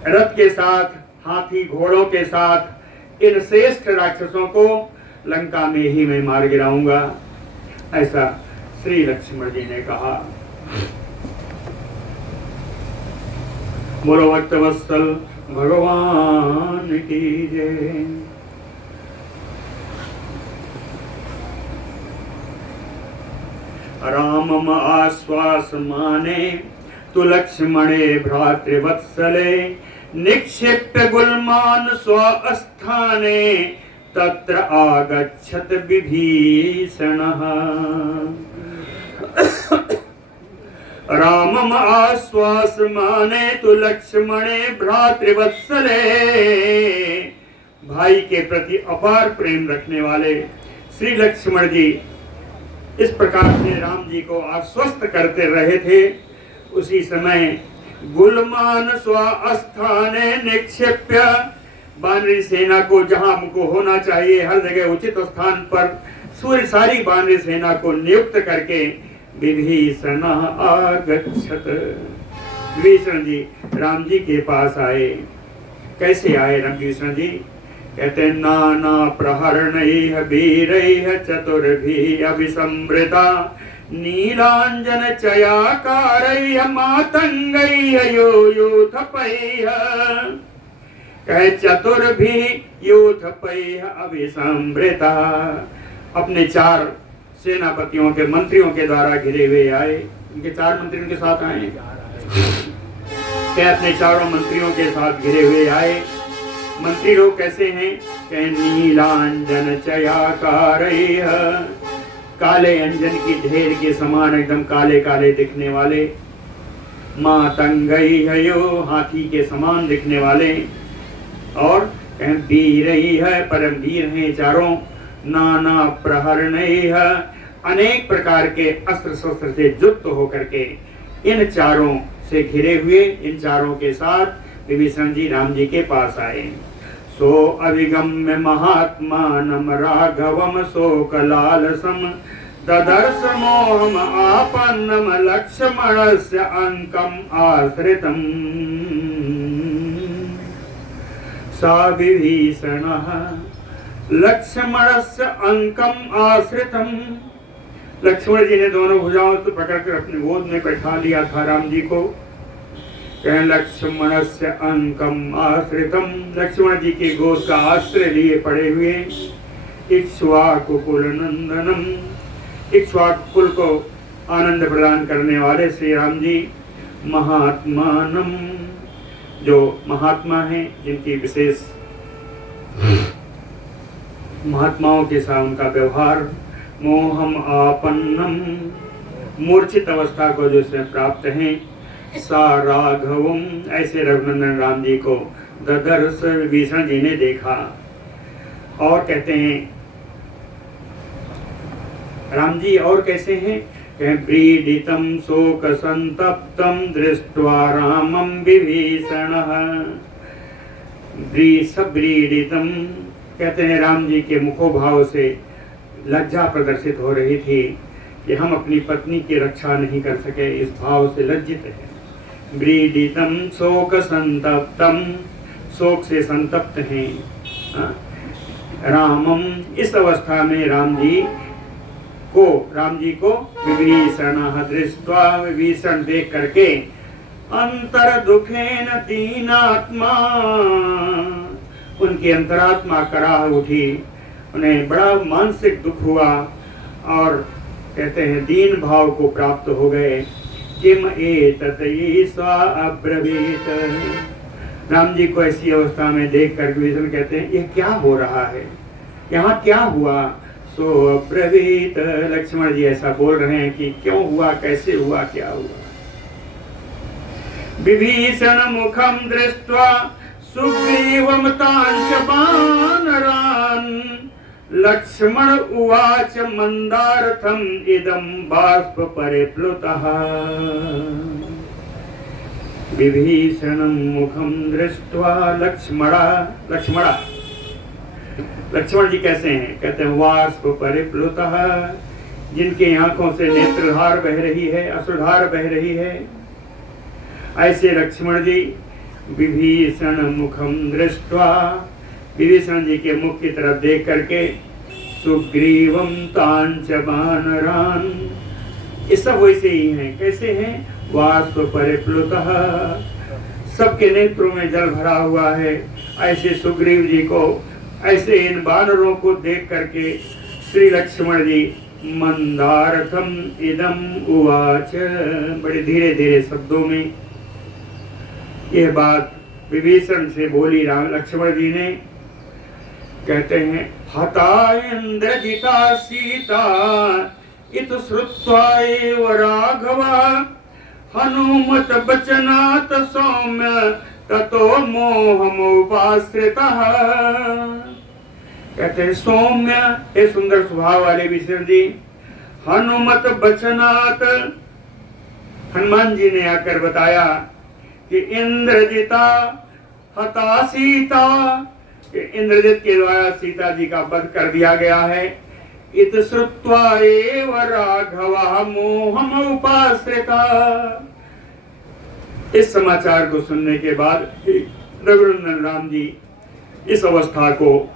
रथ के साथ, हाथी घोड़ों के साथ इन श्रेष्ठ राक्षसों को लंका में ही मैं मार गिराऊंगा, ऐसा श्री लक्ष्मण जी ने कहा। बोलो भक्तवत्सल भगवान की जय। रामम आश्वास माने तु लक्ष्मणे भ्रातृवत्सले निक्षिप्य गुल्मान स्वस्थाने तत्र आगच्छत विभीषणः। रामम आश्वास माने तु लक्ष्मणे भ्रातृवत्सले, भाई के प्रति अपार प्रेम रखने वाले श्री लक्ष्मण जी इस प्रकार से राम जी को आश्वस्त करते रहे थे। उसी समय गुलमान स्वस्थाने निक्षिप्य, बानरी सेना को जहां हमको होना चाहिए हर जगह उचित स्थान पर सूर्य सारी बानरी सेना को नियुक्त करके विभीषण आगच्छत। विभीषण जी राम जी के पास आए। कैसे आए विभीषण जी? कहते नाना प्रहरणैः वीरैः चतुर्भिः अभिसंवृता नीलांजन चयाकारैः मातंगैः योथपैः। कहे चतुर्भिः योथपैः अभिसंवृता, अपने 4 सेनापतियों के मंत्रियों के द्वारा घिरे हुए आए। उनके 4 मंत्रियों के साथ आए, क्या अपने 4 मंत्रियों के साथ घिरे हुए आए। मंत्री लोग कैसे हैं? कहे नीलांजन चयाकारैः, काले अंजन की ढेर के समान एकदम काले काले दिखने वाले। मातंगैः, हाथी के समान दिखने वाले। और कहे वीरैः, परम वीर हैं चारों। नाना प्रहरणैः, अनेक प्रकार के अस्त्र शस्त्र से युक्त होकर के इन चारों से घिरे हुए इन चारों के साथ विभीषण जी राम जी के पास आए। सो अभिगम्य महात्मानम राघवम शोकलालसम ददर्श मोहम आपन्नम लक्ष्मणस्य अंकम आश्रितम। सा विभीषणः लक्ष्मणस्य अंकम आश्रितम। लक्ष्मण जी ने दोनों भुजाओं से पकड़कर अपने गोद में बैठा लिया था राम जी को। लक्ष्मणस्य अंकम आश्रितम, लक्ष्मण जी के गोद का आश्रय लिए पड़े हुए। इक्ष्वाकुकुल नंदनम, इक्ष्वाकुल को आनंद प्रदान करने वाले श्री राम जी महात्मानम, जो महात्मा हैं, जिनकी विशेष महात्माओं के साथ उनका व्यवहार, मोहम आपन्नम, मूर्छित अवस्था को जो से प्राप्त हैं, सा राघवम, ऐसे रघुनंदन राम जी को ददर्श विभीषण जी ने देखा। और कहते हैं राम जी और कैसे हैं, व्रीडितम शोक संतप्तम दृष्ट्वा रामम विभीषणः, व्रीडितम, कहते हैं राम जी के मुखोभाव से लज्जा प्रदर्शित हो रही थी कि हम अपनी पत्नी की रक्षा नहीं कर सके, इस भाव से लज्जित है। व्रीडितम शोक संतप्तम, शोक से संतप्त हैं। रामम, इस अवस्था में राम जी को विभीषण दृष्ट्वा, विभीषण देख करके अंतर दुखेन दीनात्मा, उनकी अंतरात्मा कराह उठी, उन्हें बड़ा मानसिक दुख हुआ और कहते हैं दीन भाव को प्राप्त हो गए। किम एतत् ईसा अब्रवीत, राम जी को ऐसी अवस्था में देख कर विभीषण कहते हैं ये क्या हो रहा है, यहाँ क्या हुआ। सो अब्रवीत, लक्ष्मण जी ऐसा बोल रहे हैं कि क्यों हुआ, कैसे हुआ, क्या हुआ। विभीषण मुखम दृष्ट्वा सुग्रीवम तांच वानरान्, लक्ष्मण उवाच मंदार्थम इदं बाष्प परिप्लुतः। विभीषणं मुखम दृष्ट्वा लक्ष्मण जी कैसे हैं, कहते हैं बाष्प परिप्लुतः, जिनके आंखों से नेत्रधार बह रही है, अश्रुधार बह रही है, ऐसे लक्ष्मण जी विभीषण मुखम दृष्ट्वा, विभीषण जी के मुख की तरफ देख करके सुग्रीवम तांच वानरान्, ये सब वैसे ही हैं, कैसे हैं, बाष्प परिप्लुतः, सबके नेत्रों में जल भरा हुआ है। ऐसे सुग्रीव जी को, ऐसे इन वानरों को देख करके श्री लक्ष्मण जी मंदार्थम इदम उवाच, बड़े धीरे धीरे शब्दों में यह बात विभीषण से बोली लक्ष्मण जी ने। कहते हैं हता इंद्रजिता सीता इत श्रुत्वा एव राघव, हनुमत वचनात् सौम्य ततो मोहमुपाश्रितः। कहते हैं सौम्य, ये सुंदर स्वभाव वाले विभीषण जी, हनुमत वचनात्, हनुमान जी ने आकर बताया कि इंद्रजिता हता सीता, इंद्रजित के द्वारा सीता जी का वध कर दिया गया है। इत श्रुत्वा एव राघवः मोहम उपाश्रिता, इस समाचार को सुनने के बाद रघुनंदन राम जी इस अवस्था को,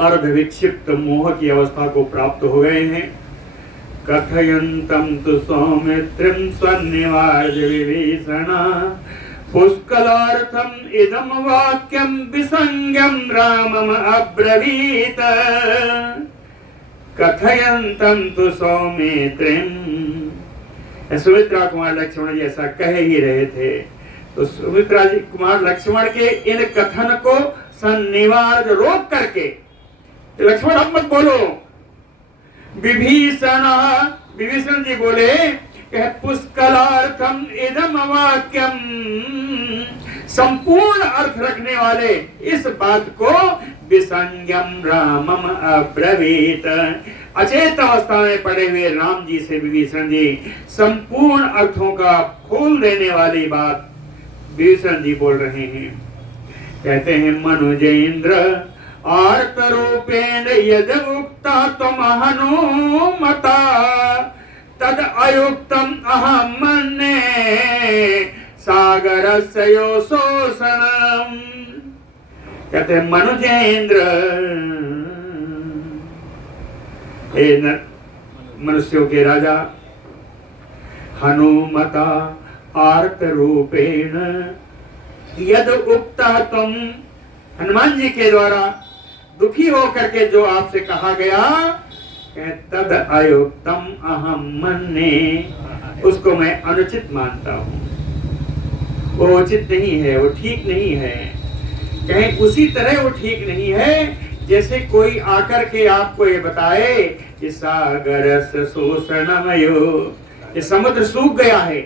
अर्ध विक्षिप्त मोह की अवस्था को प्राप्त हो गए हैं। कथयन्तं तु सौमित्रिं स्वनिवार्य विभीषण, पुष्कलार्थम् इदं वाक्यं विसंज्ञं रामम् अब्रवीत। कथयन्तं तु सौमित्रिं, सुमित्रा कुमार लक्ष्मण जी ऐसा कह ही रहे थे, तो सुमित्रा जी कुमार लक्ष्मण के इन कथन को सन्निवार्य रोक करके, लक्ष्मण अब मत बोलो, विभीषण जी बोले पुष्कलार्थम इदम वाक्यम, संपूर्ण अर्थ रखने वाले इस बात को विसंज्ञम रामम अब्रवीत, अचेत अवस्था में पड़े हुए राम जी से विभीषण जी संपूर्ण अर्थों का खोल देने वाली बात विभीषण जी बोल रहे हैं। कहते हैं मनुजेन्द्र आर्त रूपेण यद उक्ता तुम हनुमता, तद अयुक्तम अहम मन्ये सागरस्य शोषणम्। कहते हैं मनुजेन्द्र, हे मनुष्यों के राजा, हनुमता आर्त रूपेण यद उक्ता तुम, हनुमान जी के द्वारा दुखी होकर के जो आपसे कहा गया, तद अयुक्तम अहम मन्ये, उसको मैं अनुचित मानता हूँ, वो उचित नहीं है, वो ठीक नहीं है। कहीं उसी तरह वो ठीक नहीं है जैसे कोई आकर के आपको ये बताए कि सागरस शोषणमयो, ये समुद्र सूख गया है,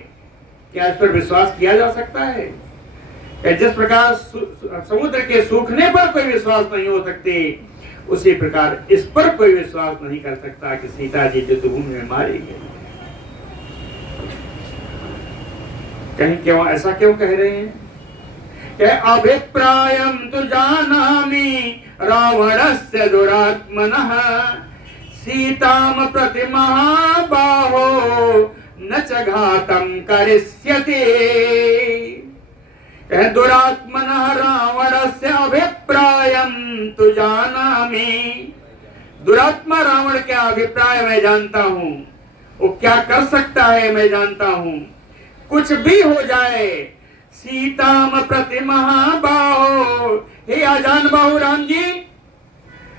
क्या इस पर विश्वास किया जा सकता है? जिस प्रकार समुद्र के सूखने पर कोई विश्वास नहीं हो सकते, उसी प्रकार इस पर कोई विश्वास नहीं कर सकता कि सीता जी युद्धभूमि में मारी गई। कहीं क्यों ऐसा क्यों कह रहे हैं कि अभिप्रायम तु जानामि रावणस्य दुरात्मनः सीताम प्रति महाबाहो न च घातम करिष्यति। दुरात्मनः रावणस्य अभिप्रायम तु जानामि, दुरात्मा रावण क्या अभिप्राय मैं जानता हूं, वो क्या कर सकता है मैं जानता हूं। कुछ भी हो जाए, सीताम प्रति महाबाहो, हे आजान बाहु राम जी,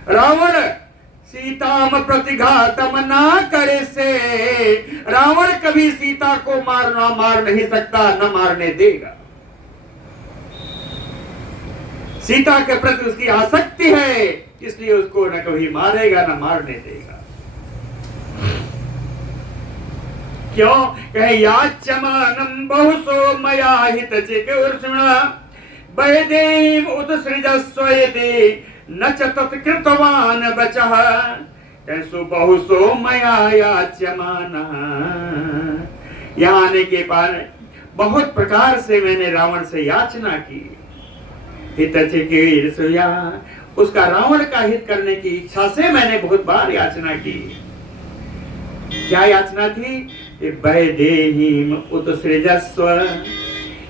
रावण सीताम प्रतिघातम ना करे से, रावण कभी सीता को मार नहीं सकता, न मारने देगा। सीता के प्रति उसकी आसक्ति है, इसलिए उसको न कभी मारेगा न मारने देगा। क्यों कहे याच्यमानं बहुसो मया हितचिकीर्षणा वैदेहीम् उत्सृजस्वेति न च तत्कृतवान् वचः। कैसो बहुसो मया याच्यमानः, यहाँ आने के बाद बहुत प्रकार से मैंने रावण से याचना की। हितचिकीर्षया, उसका रावण का हित करने की इच्छा से मैंने बहुत बार याचना की। क्या याचना थी? वैदेहीम् उत्सृजस्व,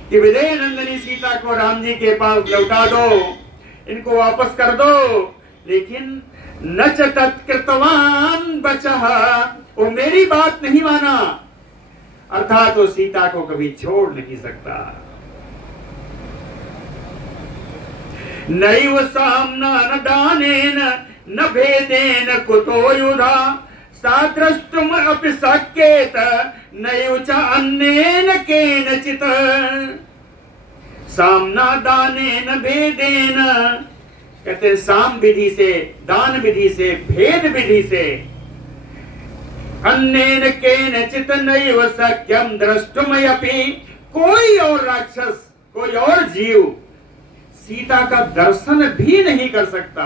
कि विदेह नंदिनी सीता को राम जी के पास लौटा दो, इनको वापस कर दो। लेकिन न च तत्कृतवान् वचः, वो मेरी बात नहीं माना, अर्थात वो सीता को कभी छोड़ नहीं सकता। नैव साम्ना न दानेन न भेदेन कुतो युधा साद्रष्टुम अपि शक्येत नैव च अन्येन केनचित्। सामना दानेन भेदेन, कहते साम विधि से, दान विधि से, भेद विधि से, अन्येन केनचित् नैव शक्यम द्रष्टुमपि, कोई और राक्षस, कोई और जीव सीता का दर्शन भी नहीं कर सकता।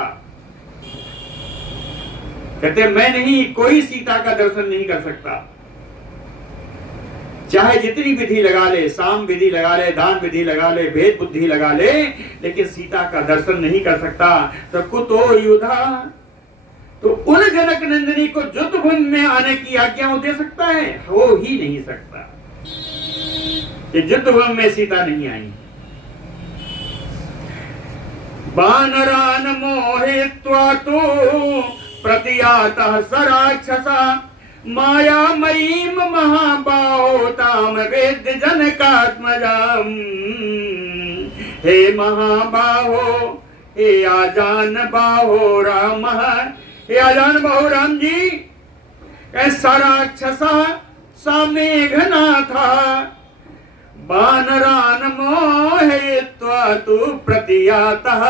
कहते मैं नहीं, कोई सीता का दर्शन नहीं कर सकता, चाहे जितनी विधि लगा ले, साम विधि लगा ले, दान विधि लगा ले, भेद बुद्धि लगा ले, लेकिन सीता का दर्शन नहीं कर सकता। तो कुतो युधा, तो उन जनक नंदिनी को युद्धभूमि में आने की आज्ञा वो दे सकता है? हो ही नहीं सकता। युद्धभूमि में सीता नहीं आई। वानरान मोहित्वा तु प्रतियातः स राक्षसा मायामयीं महाबाहो ताम वेद्य जनकात्मजाम्। हे महाबाहो, हे आजान बाहो राम, हे आजान बाहो राम जी, ऐसा राक्षसा सा मेघनाथा वानरान मोहित्वा तु प्रतियातः,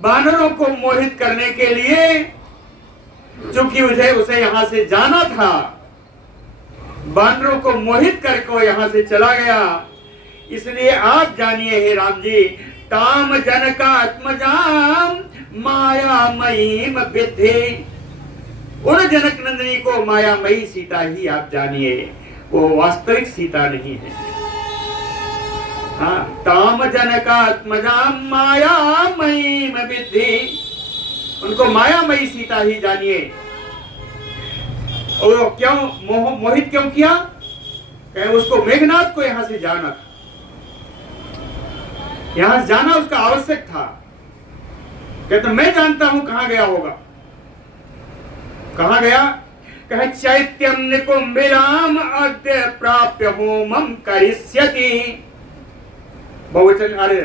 वानरों को मोहित करने के लिए चूंकि उसे यहां से जाना था, वानरों को मोहित करके यहां से चला गया। इसलिए आप जानिए हे राम जी, ताम जनकात्मजाम मायामयीम विद्धि, उन जनक नंदिनी को मायामयी सीता ही आप जानिए, वो वास्तविक सीता नहीं है। हाँ, ताम जनकात्मजाम मायामयीम विद्धि, उनको मायामयी सीता ही जानिए। और क्यों मोहित क्यों किया? कहे उसको मेघनाथ को यहां से जाना था, यहां से जाना उसका आवश्यक था। कहते मैं जानता हूं कहां गया होगा। कहां गया? कहे चैत्यम निकुंभिलाम अद्य प्राप्य होमम करिष्यति। बहुवचन, अरे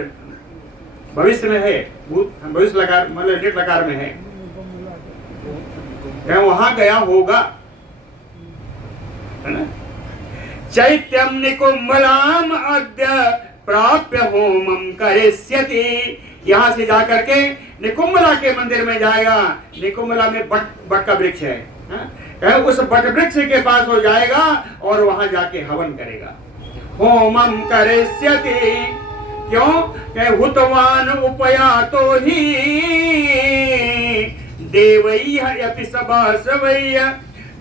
भविष्य में है, भविष्य लकार मतलब लिट लकार में है, वहां गया होगा, है ना। चैत्यम निकुंभलाम अद्य प्राप्य होमम करिष्यति। यहाँ से जाकर के निकुंभला के मंदिर में जाएगा। निकुंभला में बट का वृक्ष है, उस बट वृक्ष के पास हो जाएगा और वहां जाके हवन करेगा। होमम करिष्यति, क्यों? हुतवान उपयातो ही देवैः अपि सभासवैः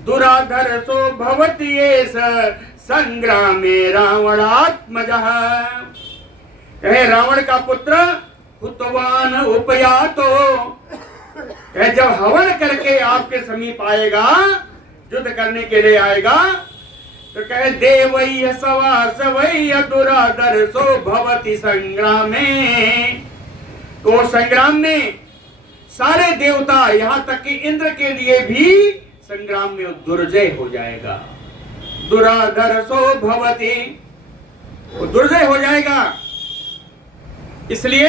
दुराधर्षो भवति एष संग्रामे रावणात्मजः। कहे रावण का पुत्र हुतवान उपयातो, जब हवन करके आपके समीप आएगा, युद्ध करने के लिए आएगा, तो कहे देवैः सवासवैः दुराधर्षो भवति संग्रामे। तो संग्राम में सारे देवता, यहां तक कि इंद्र के लिए भी संग्राम में दुर्जय हो जाएगा। दुराधर्षो भवति, वो दुर्जय हो जाएगा। इसलिए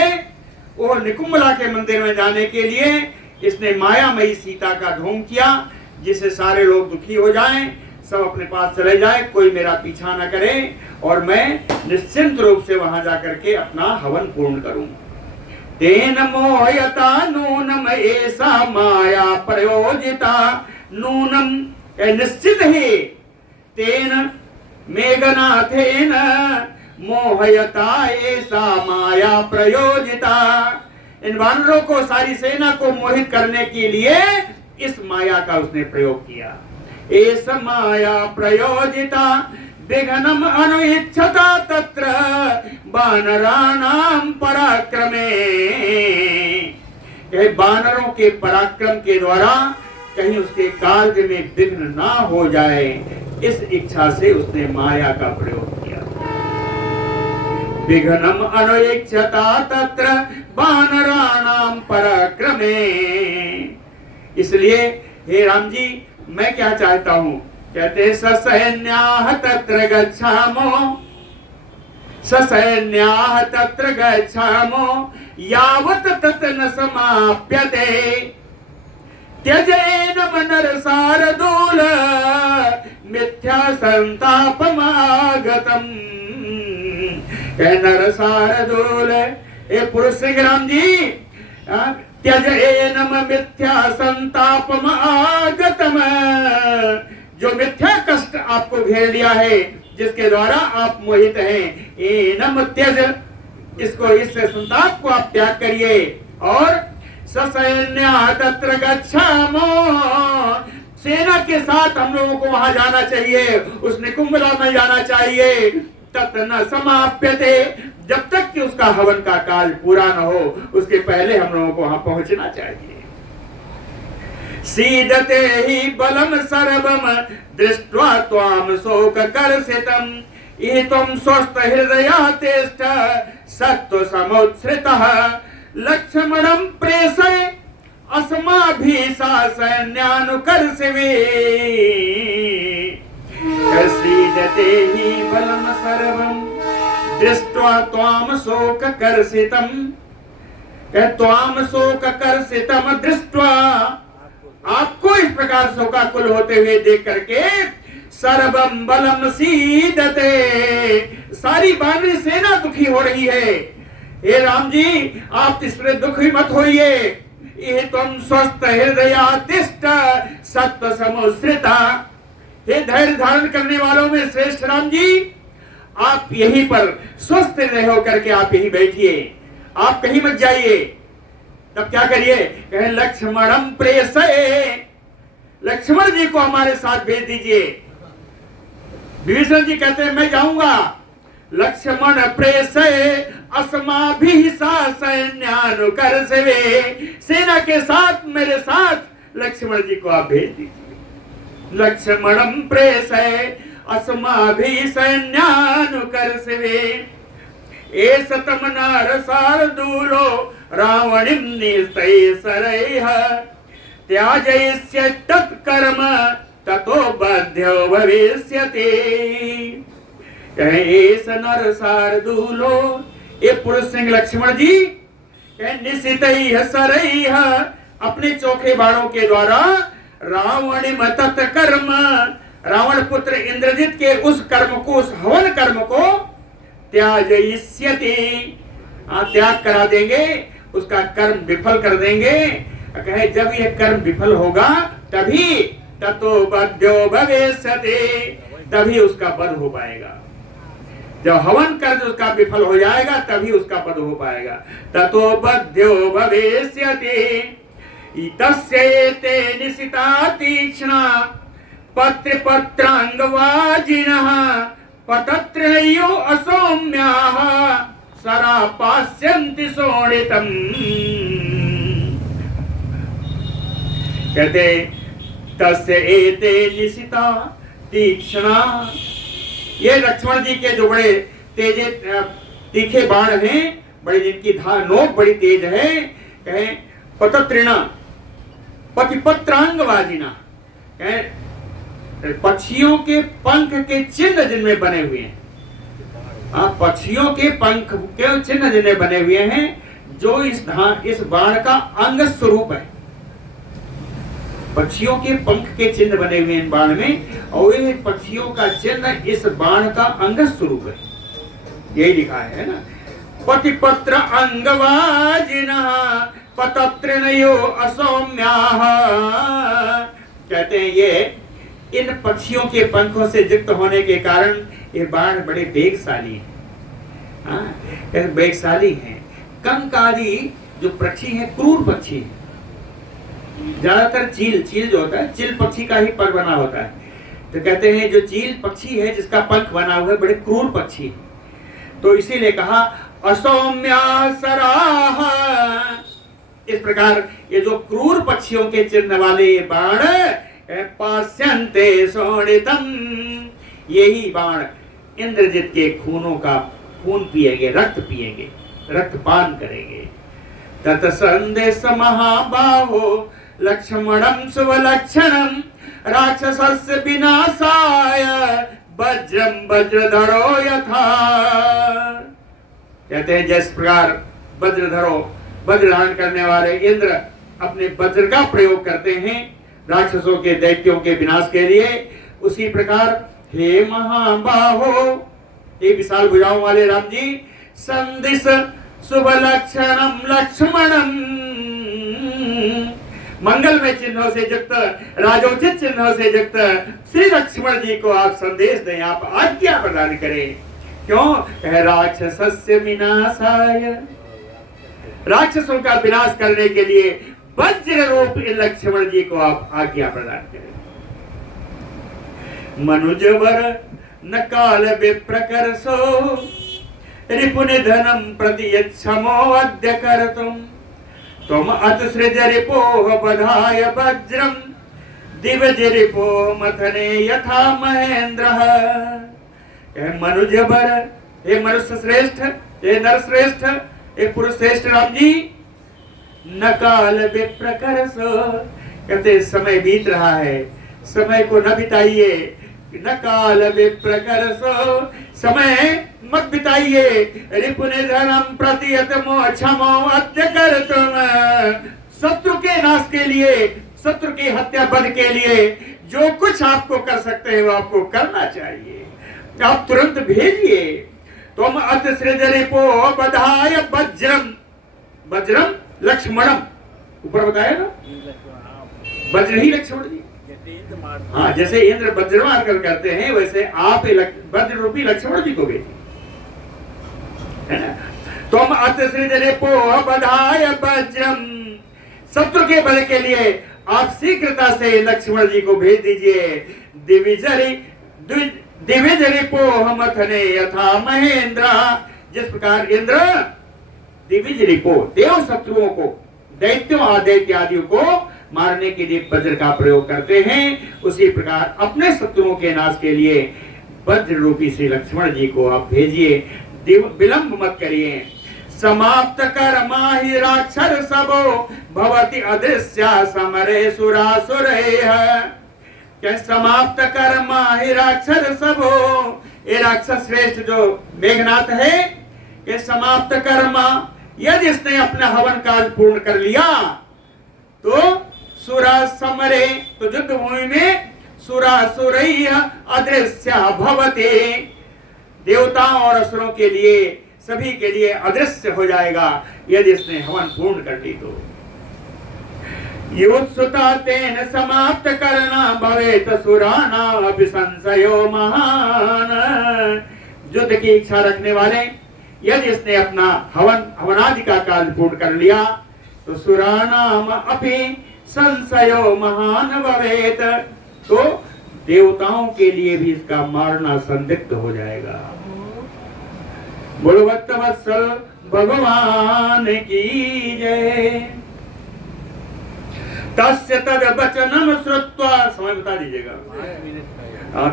वो निकुंभला के मंदिर में जाने के लिए इसने मायामयी सीता का ढोंग किया, जिससे सारे लोग दुखी हो जाएं, सब अपने पास चले जाए, कोई मेरा पीछा न करे और मैं निश्चिंत रूप से वहां जाकर के अपना हवन पूर्ण करूं। तेन मोहयता नूनम ऐसा माया प्रयोजिता। नूनम निश्चित ही, तेन मेघनाथेन मोहयता ऐसा माया प्रयोजिता। इन वानरों को, सारी सेना को मोहित करने के लिए इस माया का उसने प्रयोग किया। एस माया प्रयोजिता विघ्नम अनुइच्छता तत्र वानराणाम पराक्रमे। वानरों के पराक्रम के द्वारा कहीं उसके कार्य में विघ्न ना हो जाए, इस इच्छा से उसने माया का प्रयोग किया। विघ्नम अनुइच्छता तत्र वानराणाम पराक्रमे। इसलिए हे राम जी, मैं क्या चाहता हूं, कहते ससैन्याः तत्र गच्छामो, ससैन्याः तत्र गच्छामो यावत् तत् न समाप्यते त्यजेनम नरसारदूल मिथ्या संतापमागतम्। नरसारदूल, ये पुरुष सिंह राम जी, त्यजेनम मिथ्या संतापम आगतम, जो मिथ्या कष्ट आपको घेर लिया है, जिसके द्वारा आप मोहित हैं, एनम त्यज, इसको, इस संताप को आप त्याग करिए। और ससैन्या तत्र गच्छामो, सेना के साथ हम लोगों को वहां जाना चाहिए, उस निकुंभला में जाना चाहिए। तत् न समाप्यते, जब तक कि उसका हवन का काल पूरा न हो, उसके पहले हम लोगों को वहां पहुंचना चाहिए। सीदते ही बलम सर्वम दृष्ट्वा त्वाम शोक कर्षितम इहितुम स्वस्थ हृदया तिष्ठ सत्व समुत्सृतः लक्ष्मणं प्रेषय अस्माभिः सैन्यानुकर्षिवे। सीदते ही बलम सर्वम दृष्ट्वा त्वाम शोक कर्षितम, त्वाम शोक कर्षितम दृष्ट्वा, आपको इस प्रकार शोकाकुल होते हुए देख करके, सर्वम बलम सीदते, सारी वानरी सेना दुखी हो रही है। हे राम जी, आप इस पर दुखी मत होइए। ये तुम स्वस्थ हृदया तिष्ठ सत्व समुश्रिता, हे धैर्य धारण करने वालों में श्रेष्ठ राम जी, आप यहीं पर स्वस्थ हृदय होकर के आप यहीं बैठिए, आप कहीं मत जाइए। तब क्या करिए, कहे लक्ष्मणम प्रेषय, लक्ष्मण जी को हमारे साथ भेज दीजिए। विभीषण जी कहते हैं मैं जाऊंगा। लक्ष्मण प्रेषय अस्माभिः सैन्यानुकर्षिवे, सेना के साथ, मेरे साथ लक्ष्मण जी को आप भेज दीजिए। लक्ष्मणं प्रेषय अस्माभिः सैन्यानुकर्षिवे एषतम नारसार्दूलो रावणिं निस्तैः त्याजयिष्य तत्कर्म ततो बध्यो भविष्यति। एष नरसार्दूलो, ये पुरुष सिंह लक्ष्मण जी निशितैः सरैः, अपने चोखे बाणों के द्वारा रावणिम तत्कर्म, रावण पुत्र इंद्रजित के उस कर्म को, उस हवन कर्म को त्याजयिष्यति, त्याग करा देंगे, उसका कर्म विफल कर देंगे। कहे जब यह कर्म विफल होगा तभी ततो बध्यो भविष्यति, तभी उसका वध हो पाएगा। जब हवन कर उसका विफल हो जाएगा तभी उसका वध हो पाएगा। ततो बध्यो भविष्यति तस्येते निशिता तीक्ष्णा पत्र पत्रांगवाजिनः पतत्रयो असौम्याः सरा पास्यन्ति शोणितम्। कहते तस्य एते निशिता तीक्ष्णा, ये लक्ष्मण जी के जो बड़े तेजे तीखे बाण हैं, बड़े जिनकी नोक बड़ी तेज है, कहे पतत्रिणा पतिपत्रांगवाजिना, कहे पक्षियों के पंख के चिन्ह जिनमें बने हुए हैं, पक्षियों के पंख के चिन्ह जिनमें बने हुए हैं, जो इस बाण का अंग स्वरूप है। पक्षियों के पंख के चिन्ह बने हुए हैं बाण में, और ये पक्षियों का चिन्ह इस बाण का अंग स्वरूप है, यही लिखा है ना। पतिपत्र अंगवाजिनः पतत्रिणयो असौम्याः, कहते हैं ये इन पक्षियों के पंखों से युक्त होने के कारण ये बाण बड़े वेगशाली हैं, वेगशाली हैं। कंक आदि जो पक्षी हैं क्रूर पक्षी हैं, ज्यादातर चील जो होता है, चील पक्षी का ही पर बना होता है, तो कहते हैं जो चील पक्षी है जिसका पंख बना हुआ है बड़े क्रूर पक्षी, तो इसीलिए कहा असौम्या सराह। इस प्रकार ये जो क्रूर पक्षियों के चिन्ह वाले ये बाण पास्यन्ते शोणितम्, यही बाण इंद्रजित के खूनों का खून पिएंगे, रक्त पिएंगे, रक्तपान करेंगे। तत संदेश महाबाहो लक्ष्मणं सुवलक्षणं राक्षसस्य विनाशाय वज्रं वज्रधरो यथा। कहते हैं जिस प्रकार वज्रधरो, वज्र धारण करने वाले इंद्र अपने वज्र का प्रयोग करते हैं राक्षसों के दैत्यों के विनाश के लिए, उसी प्रकार हे महाबाहो, ये विशाल भुजाओं वाले राम जी, संदिश शुभलक्षणं लक्ष्मणं, मंगलमय चिन्हों से युक्त, राजोचित चिन्हों से युक्त श्री लक्ष्मण जी को आप संदेश दें, आप आज्ञा प्रदान करें। क्यों? कहे राक्षसस्य विनाशाय, राक्षसों का विनाश करने के लिए वज्र रूप लक्ष्मण जी को आप आज्ञा प्रदान करें। मनुजवर न काल विप्रकर्षो रिपुनिधनं प्रति यच्छमो अद्य कर्तुम् त्वम् अतसृज रिपोः बधाय वज्रं दिवज रिपो मथने यथा महेन्द्रः। मनुजवर, हे मनुष्य श्रेष्ठ, हे नर श्रेष्ठ, हे पुरुष श्रेष्ठ राम जी, न काल विप्रकर्ष, कहते समय बीत रहा है, समय को न बिताइए। न काल विप्रकर्ष, समय मत बिताइए। रिपुनिधनं प्रति यच्छमो अद्य कर्तुम्, शत्रु के नाश के लिए, शत्रु की हत्या वध के लिए जो कुछ आपको कर सकते हैं वो आपको करना चाहिए, आप तुरंत भेजिए। तुम अतसृज रिपो बधाय वज्रम, वज्रम लक्ष्मणम, ऊपर बताया ना, वज्र ही लक्ष्मण जी। हाँ, जैसे इंद्र वज्रमार्ग करते हैं वैसे आप वज्र रूपी लक्ष्मण जी को भेजिए। तुम अतसृज रिपो बधाय वज्रम, शत्रु के बल के लिए आप शीघ्रता से लक्ष्मण जी को भेज दीजिए। दिविज रिपो मथने यथा महेंद्र, जिस प्रकार इंद्र दिविज रिपो, देव शत्रुओं को, दैत्यों आदैत्य आदियों को मारने के लिए वज्र का प्रयोग करते हैं, उसी प्रकार अपने शत्रुओं के नाश के लिए वज्र रूपी श्री लक्ष्मण जी को आप भेजिए, विलंब मत करिए। समाप्त कर्मा हि राक्षर सबो भवति अदृश्या समरे सुरासुरैः, क्या समाप्त कर्मा हि राक्षर सबो, ये राक्षस श्रेष्ठ जो मेघनाथ है, ये समाप्त कर्मा, यदि इसने अपना हवन काज पूर्ण कर लिया तो सुरा समरे, तो युद्ध भूमि में सुरासुरैः अदृश्य भवते, देवताओं और असुरों के लिए सभी के लिए अदृश्य हो जाएगा यदि इसने हवन पूर्ण कर ली तो। युत्सुता तेन समाप्त करना भवेत सुराणापि संशयो महान। युद्ध की इच्छा रखने वाले यदि इसने अपना हवनादि का कार्य पूर्ण कर लिया तो सुराणाम अपि संशयो महान भवेत, तो देवताओं के लिए भी इसका मारना संदिग्ध हो जाएगा। गुणवत्त वत्सल भगवान की जय। तस्य तद वचनम श्रुत्वा, समय बता दीजिएगा।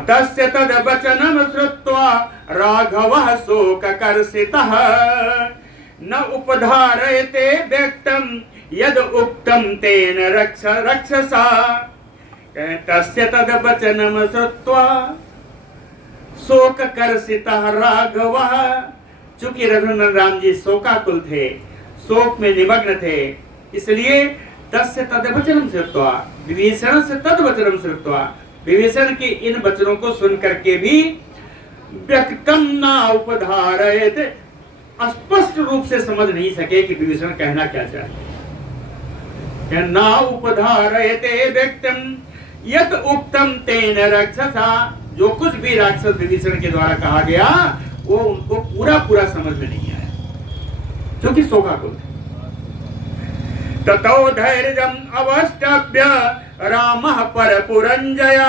तस्य तद वचनम श्रुत्वा राघवः शोककर्षितः न उपधारयते व्यक्तं यद उक्तं तेन रक्षसा। तस्य तद वचनम श्रुत्वा शोककर्षितः राघवः, चूंकि रघुनंदन राम जी शोकाकुल थे, शोक में निमग्न थे, इसलिए तस्य तद्वचनम श्रुत्वा, विभीषण से तद्वचनम श्रुत्वा, विभीषण के इन वचनों को सुन करके भी व्यक्तम न उपधारयत, स्पष्ट रूप से समझ नहीं सके कि विभीषण कहना क्या चाहते। न उपधारयते व्यक्तम यत उक्तम तेन रक्षसा, जो कुछ भी राक्षस विभीषण के द्वारा कहा गया वो उनको पूरा पूरा समझ में नहीं आया, क्योंकि शोकाकुल थे। ततो धैर्यम अवष्टभ्य रामः परपुरंजय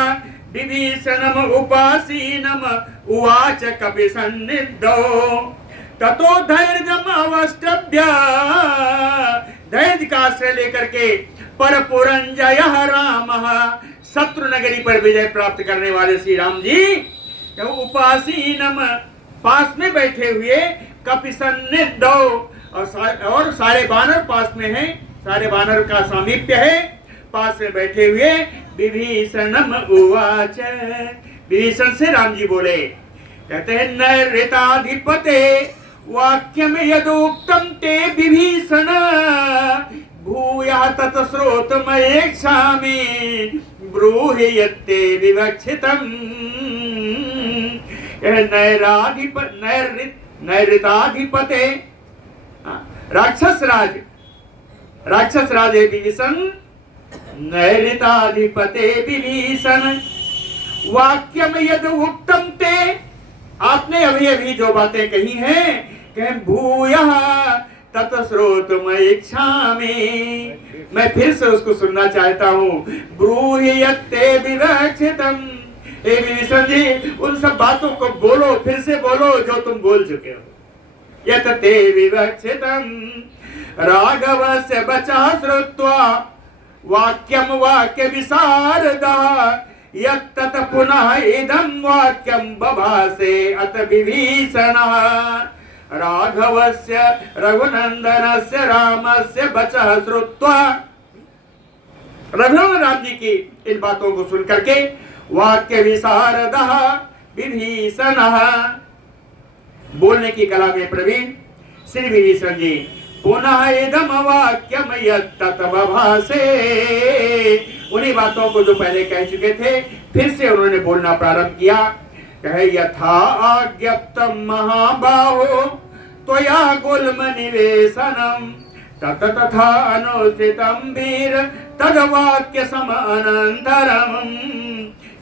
विभीषणम उपासीनम उवाच कपिसन्निधौ। ततो धैर्यम अवष्टभ्य, धैर्य का आश्रय लेकर के परपुरंजय रामः, शत्रु नगरी पर विजय प्राप्त करने वाले श्री राम जी उपासीनम, पास में बैठे हुए, कपिसन्निधौ, और सारे बानर पास में हैं, सारे बानर का सामीप्य है, पास में बैठे हुए। विभीषणम उवाच, विभीषण से राम जी बोले, कहते हैं नैऋताधिपते वाक्यम यदुक्तम ते विभीषण भूया तत्स्रोतमयेक्षामि ब्रूहि यत्ते विवक्षितम्। नैऋताधिपते, राक्षस राज है विभीषण, नैऋताधिपते विभीषण वाक्यम यद उक्तम ते, आपने अभी अभी जो बातें कही हैं, कहें भूयः तत्स्रोतमयेक्षामि, मैं फिर से उसको सुनना चाहता हूँ। ब्रूहि यत्ते विवक्षितम्, हे विभीषण जी उन सब बातों को बोलो, फिर से बोलो जो तुम बोल चुके हो। यत्ते विवक्षितम् राघवस्य वचः श्रुत्वा वाक्यम वाक्य विशारदः यत्तत् पुनः इदं वाक्यम बभासे अत विभीषणः। राघवस्य रघुनंदनस्य रामस्य वचः श्रुत्वा, रघुनंदन राम जी की इन बातों को सुन करके वाक्य विशारदः विभीषणः, बोलने की कला में प्रवीण श्री विभीषण जी पुनः इदम वाक्यम यत्तत् बभासे, उन्हीं बातों को जो पहले कह चुके थे फिर से उन्होंने बोलना प्रारंभ किया। कहे यथा आज्ञप्तम महाबाहो त्वया गुल्म निवेशनम तत तथा अनुचितम वीर तद वाक्य सम अनंतरम।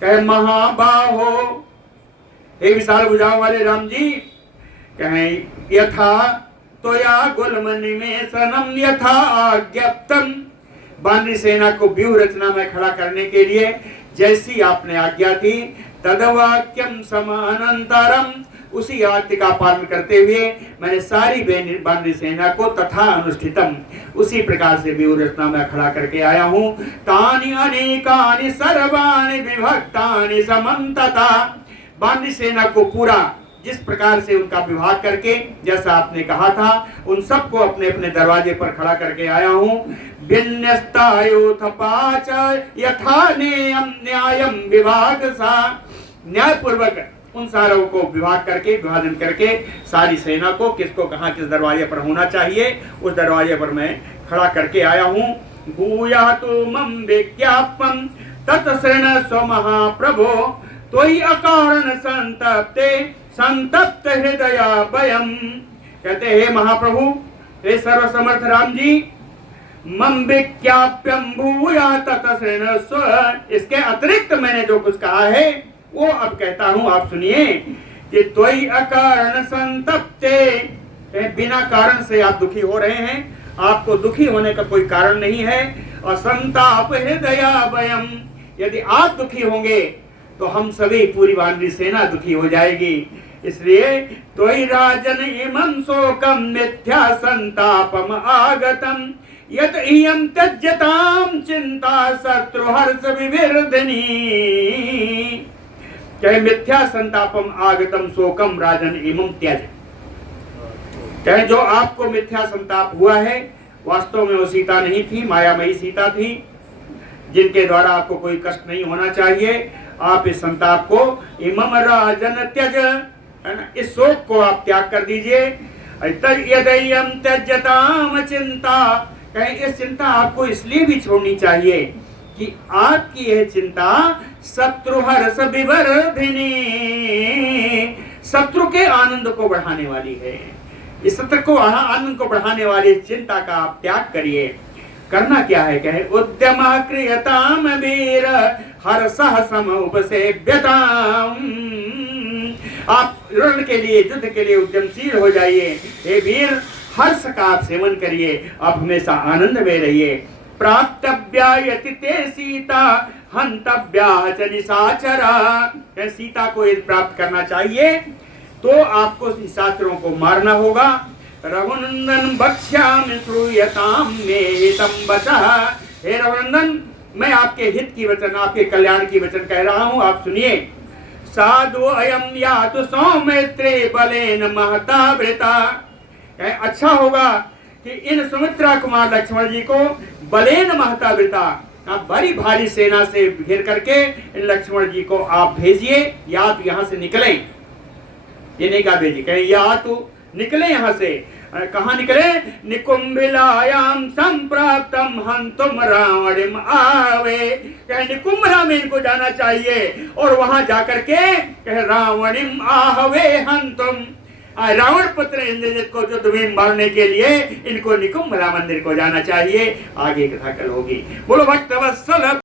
कहे महाबाहो, हे विशाल भुजाओं वाले राम जी, कहे यथा त्वया गुल्म निवेशनम यथा आज्ञप्तम, बानरी सेना को व्यूह रचना में खड़ा करने के लिए जैसी आपने आज्ञा थी, तदवाक्यम समानंतरम, उसी आज्ञा का पालन करते हुए मैंने सारी बानरी सेना को तथा अनुष्ठितम, उसी प्रकार से व्यूह रचना में खड़ा करके आया हूँ। तानि अनेकानि सर्वाणि विभक्तानि समन्तता, बानरी सेना को पूरा जिस प्रकार से उनका विभाग करके जैसा आपने कहा था उन सबको अपने अपने दरवाजे पर खड़ा करके आया हूँ। विन्यस्तायोथ पाच यथा नेयम न्यायम विभाग सा, न्याय पूर्वक उन सारों को विभाग करके विभाजन करके सारी सेना को किसको कहाँ किस दरवाजे पर होना चाहिए उस दरवाजे पर मैं खड़ा करके आया हूँ। भूया तो मम विज्ञापम तत्शृणस्व महाप्रभो त्वयि अकारण संतप्ते संतप्त हृदय वयम। कहते हे महाप्रभु, हे सर्वसमर्थ राम जी, मम विज्ञाप्यम भूया तत्शृणस्व। इसके अतिरिक्त मैंने जो कुछ कहा है वो अब कहता हूं, आप सुनिए कि त्वयि अकारण संतप्ते, बिना कारण से आप दुखी हो रहे हैं, आपको दुखी होने का कोई कारण नहीं है। और संताप हृदय वयम, यदि आप दुखी होंगे तो हम सभी पूरी वानरी सेना दुखी हो जाएगी। इसलिए त्वयि राजन इमं शोकम मिथ्या संतापम आगतम यत इयं त्यज्यताम चिंता शत्रुहर्ष विवर्धिनी। चाहे मिथ्या संतापम आगतम शोकम राजन इमं त्यज, चाहे जो आपको मिथ्या संताप हुआ है वास्तव में वो सीता नहीं थी, मायामयी सीता थी, जिनके द्वारा आपको कोई कष्ट नहीं होना चाहिए। आप इस संताप को इमम राजन त्यज, है ना, इस शोक को आप त्याग कर दीजिए। यदयम त्यज्यताम चिंता, कहें इस चिंता आपको इसलिए भी छोड़नी चाहिए कि आपकी यह चिंता शत्रुहर्ष विवर्धिनी, शत्रु के आनंद को बढ़ाने वाली है। इस शत्रु को आनंद को बढ़ाने वाली चिंता का आप त्याग करिए। करना क्या है, कहे उद्यम क्रियताम वीर हर्षः सम उपसेव्यताम। आप रण के लिए, युद्ध के लिए उद्यमशील हो जाइए। हे वीर, हर्ष का आप सेवन करिए, आप हमेशा आनंद में रहिए। प्राप्तव्या यति ते सीता हंतव्या च निशाचरा। सीता को यदि प्राप्त करना चाहिए तो आपको निशाचरों को मारना होगा। रघुनंदन बक्ष्यामि श्रूयताम मे हितं वचः। हे रघुनंदन, मैं आपके हित की वचन, आपके कल्याण की वचन कह रहा हूं, आप सुनिए। साधु अयम यातु सौमित्रे बलेन महता वृता। अच्छा होगा कि इन सुमित्रा कुमार लक्ष्मण जी को बलेन महता वृता, आप बड़ी भारी सेना से घेर करके इन लक्ष्मण जी को आप भेजिए, या तो यहाँ से निकलें। ये नहीं कहा भेजिए, कहें या तो निकले यहाँ से। कहाँ निकले? निकुंभिलायाम संप्राप्तम हंतुम रावणिम आवे। कहे निकुंभला में इनको जाना चाहिए और वहां जाकर के कहे रावणिम आहवे हंतुम, रावण पुत्र इंद्रजित को युद्ध में मारने के लिए इनको निकुंभला मंदिर को जाना चाहिए। आगे कथा कल होगी। बोलो भक्तवत्सल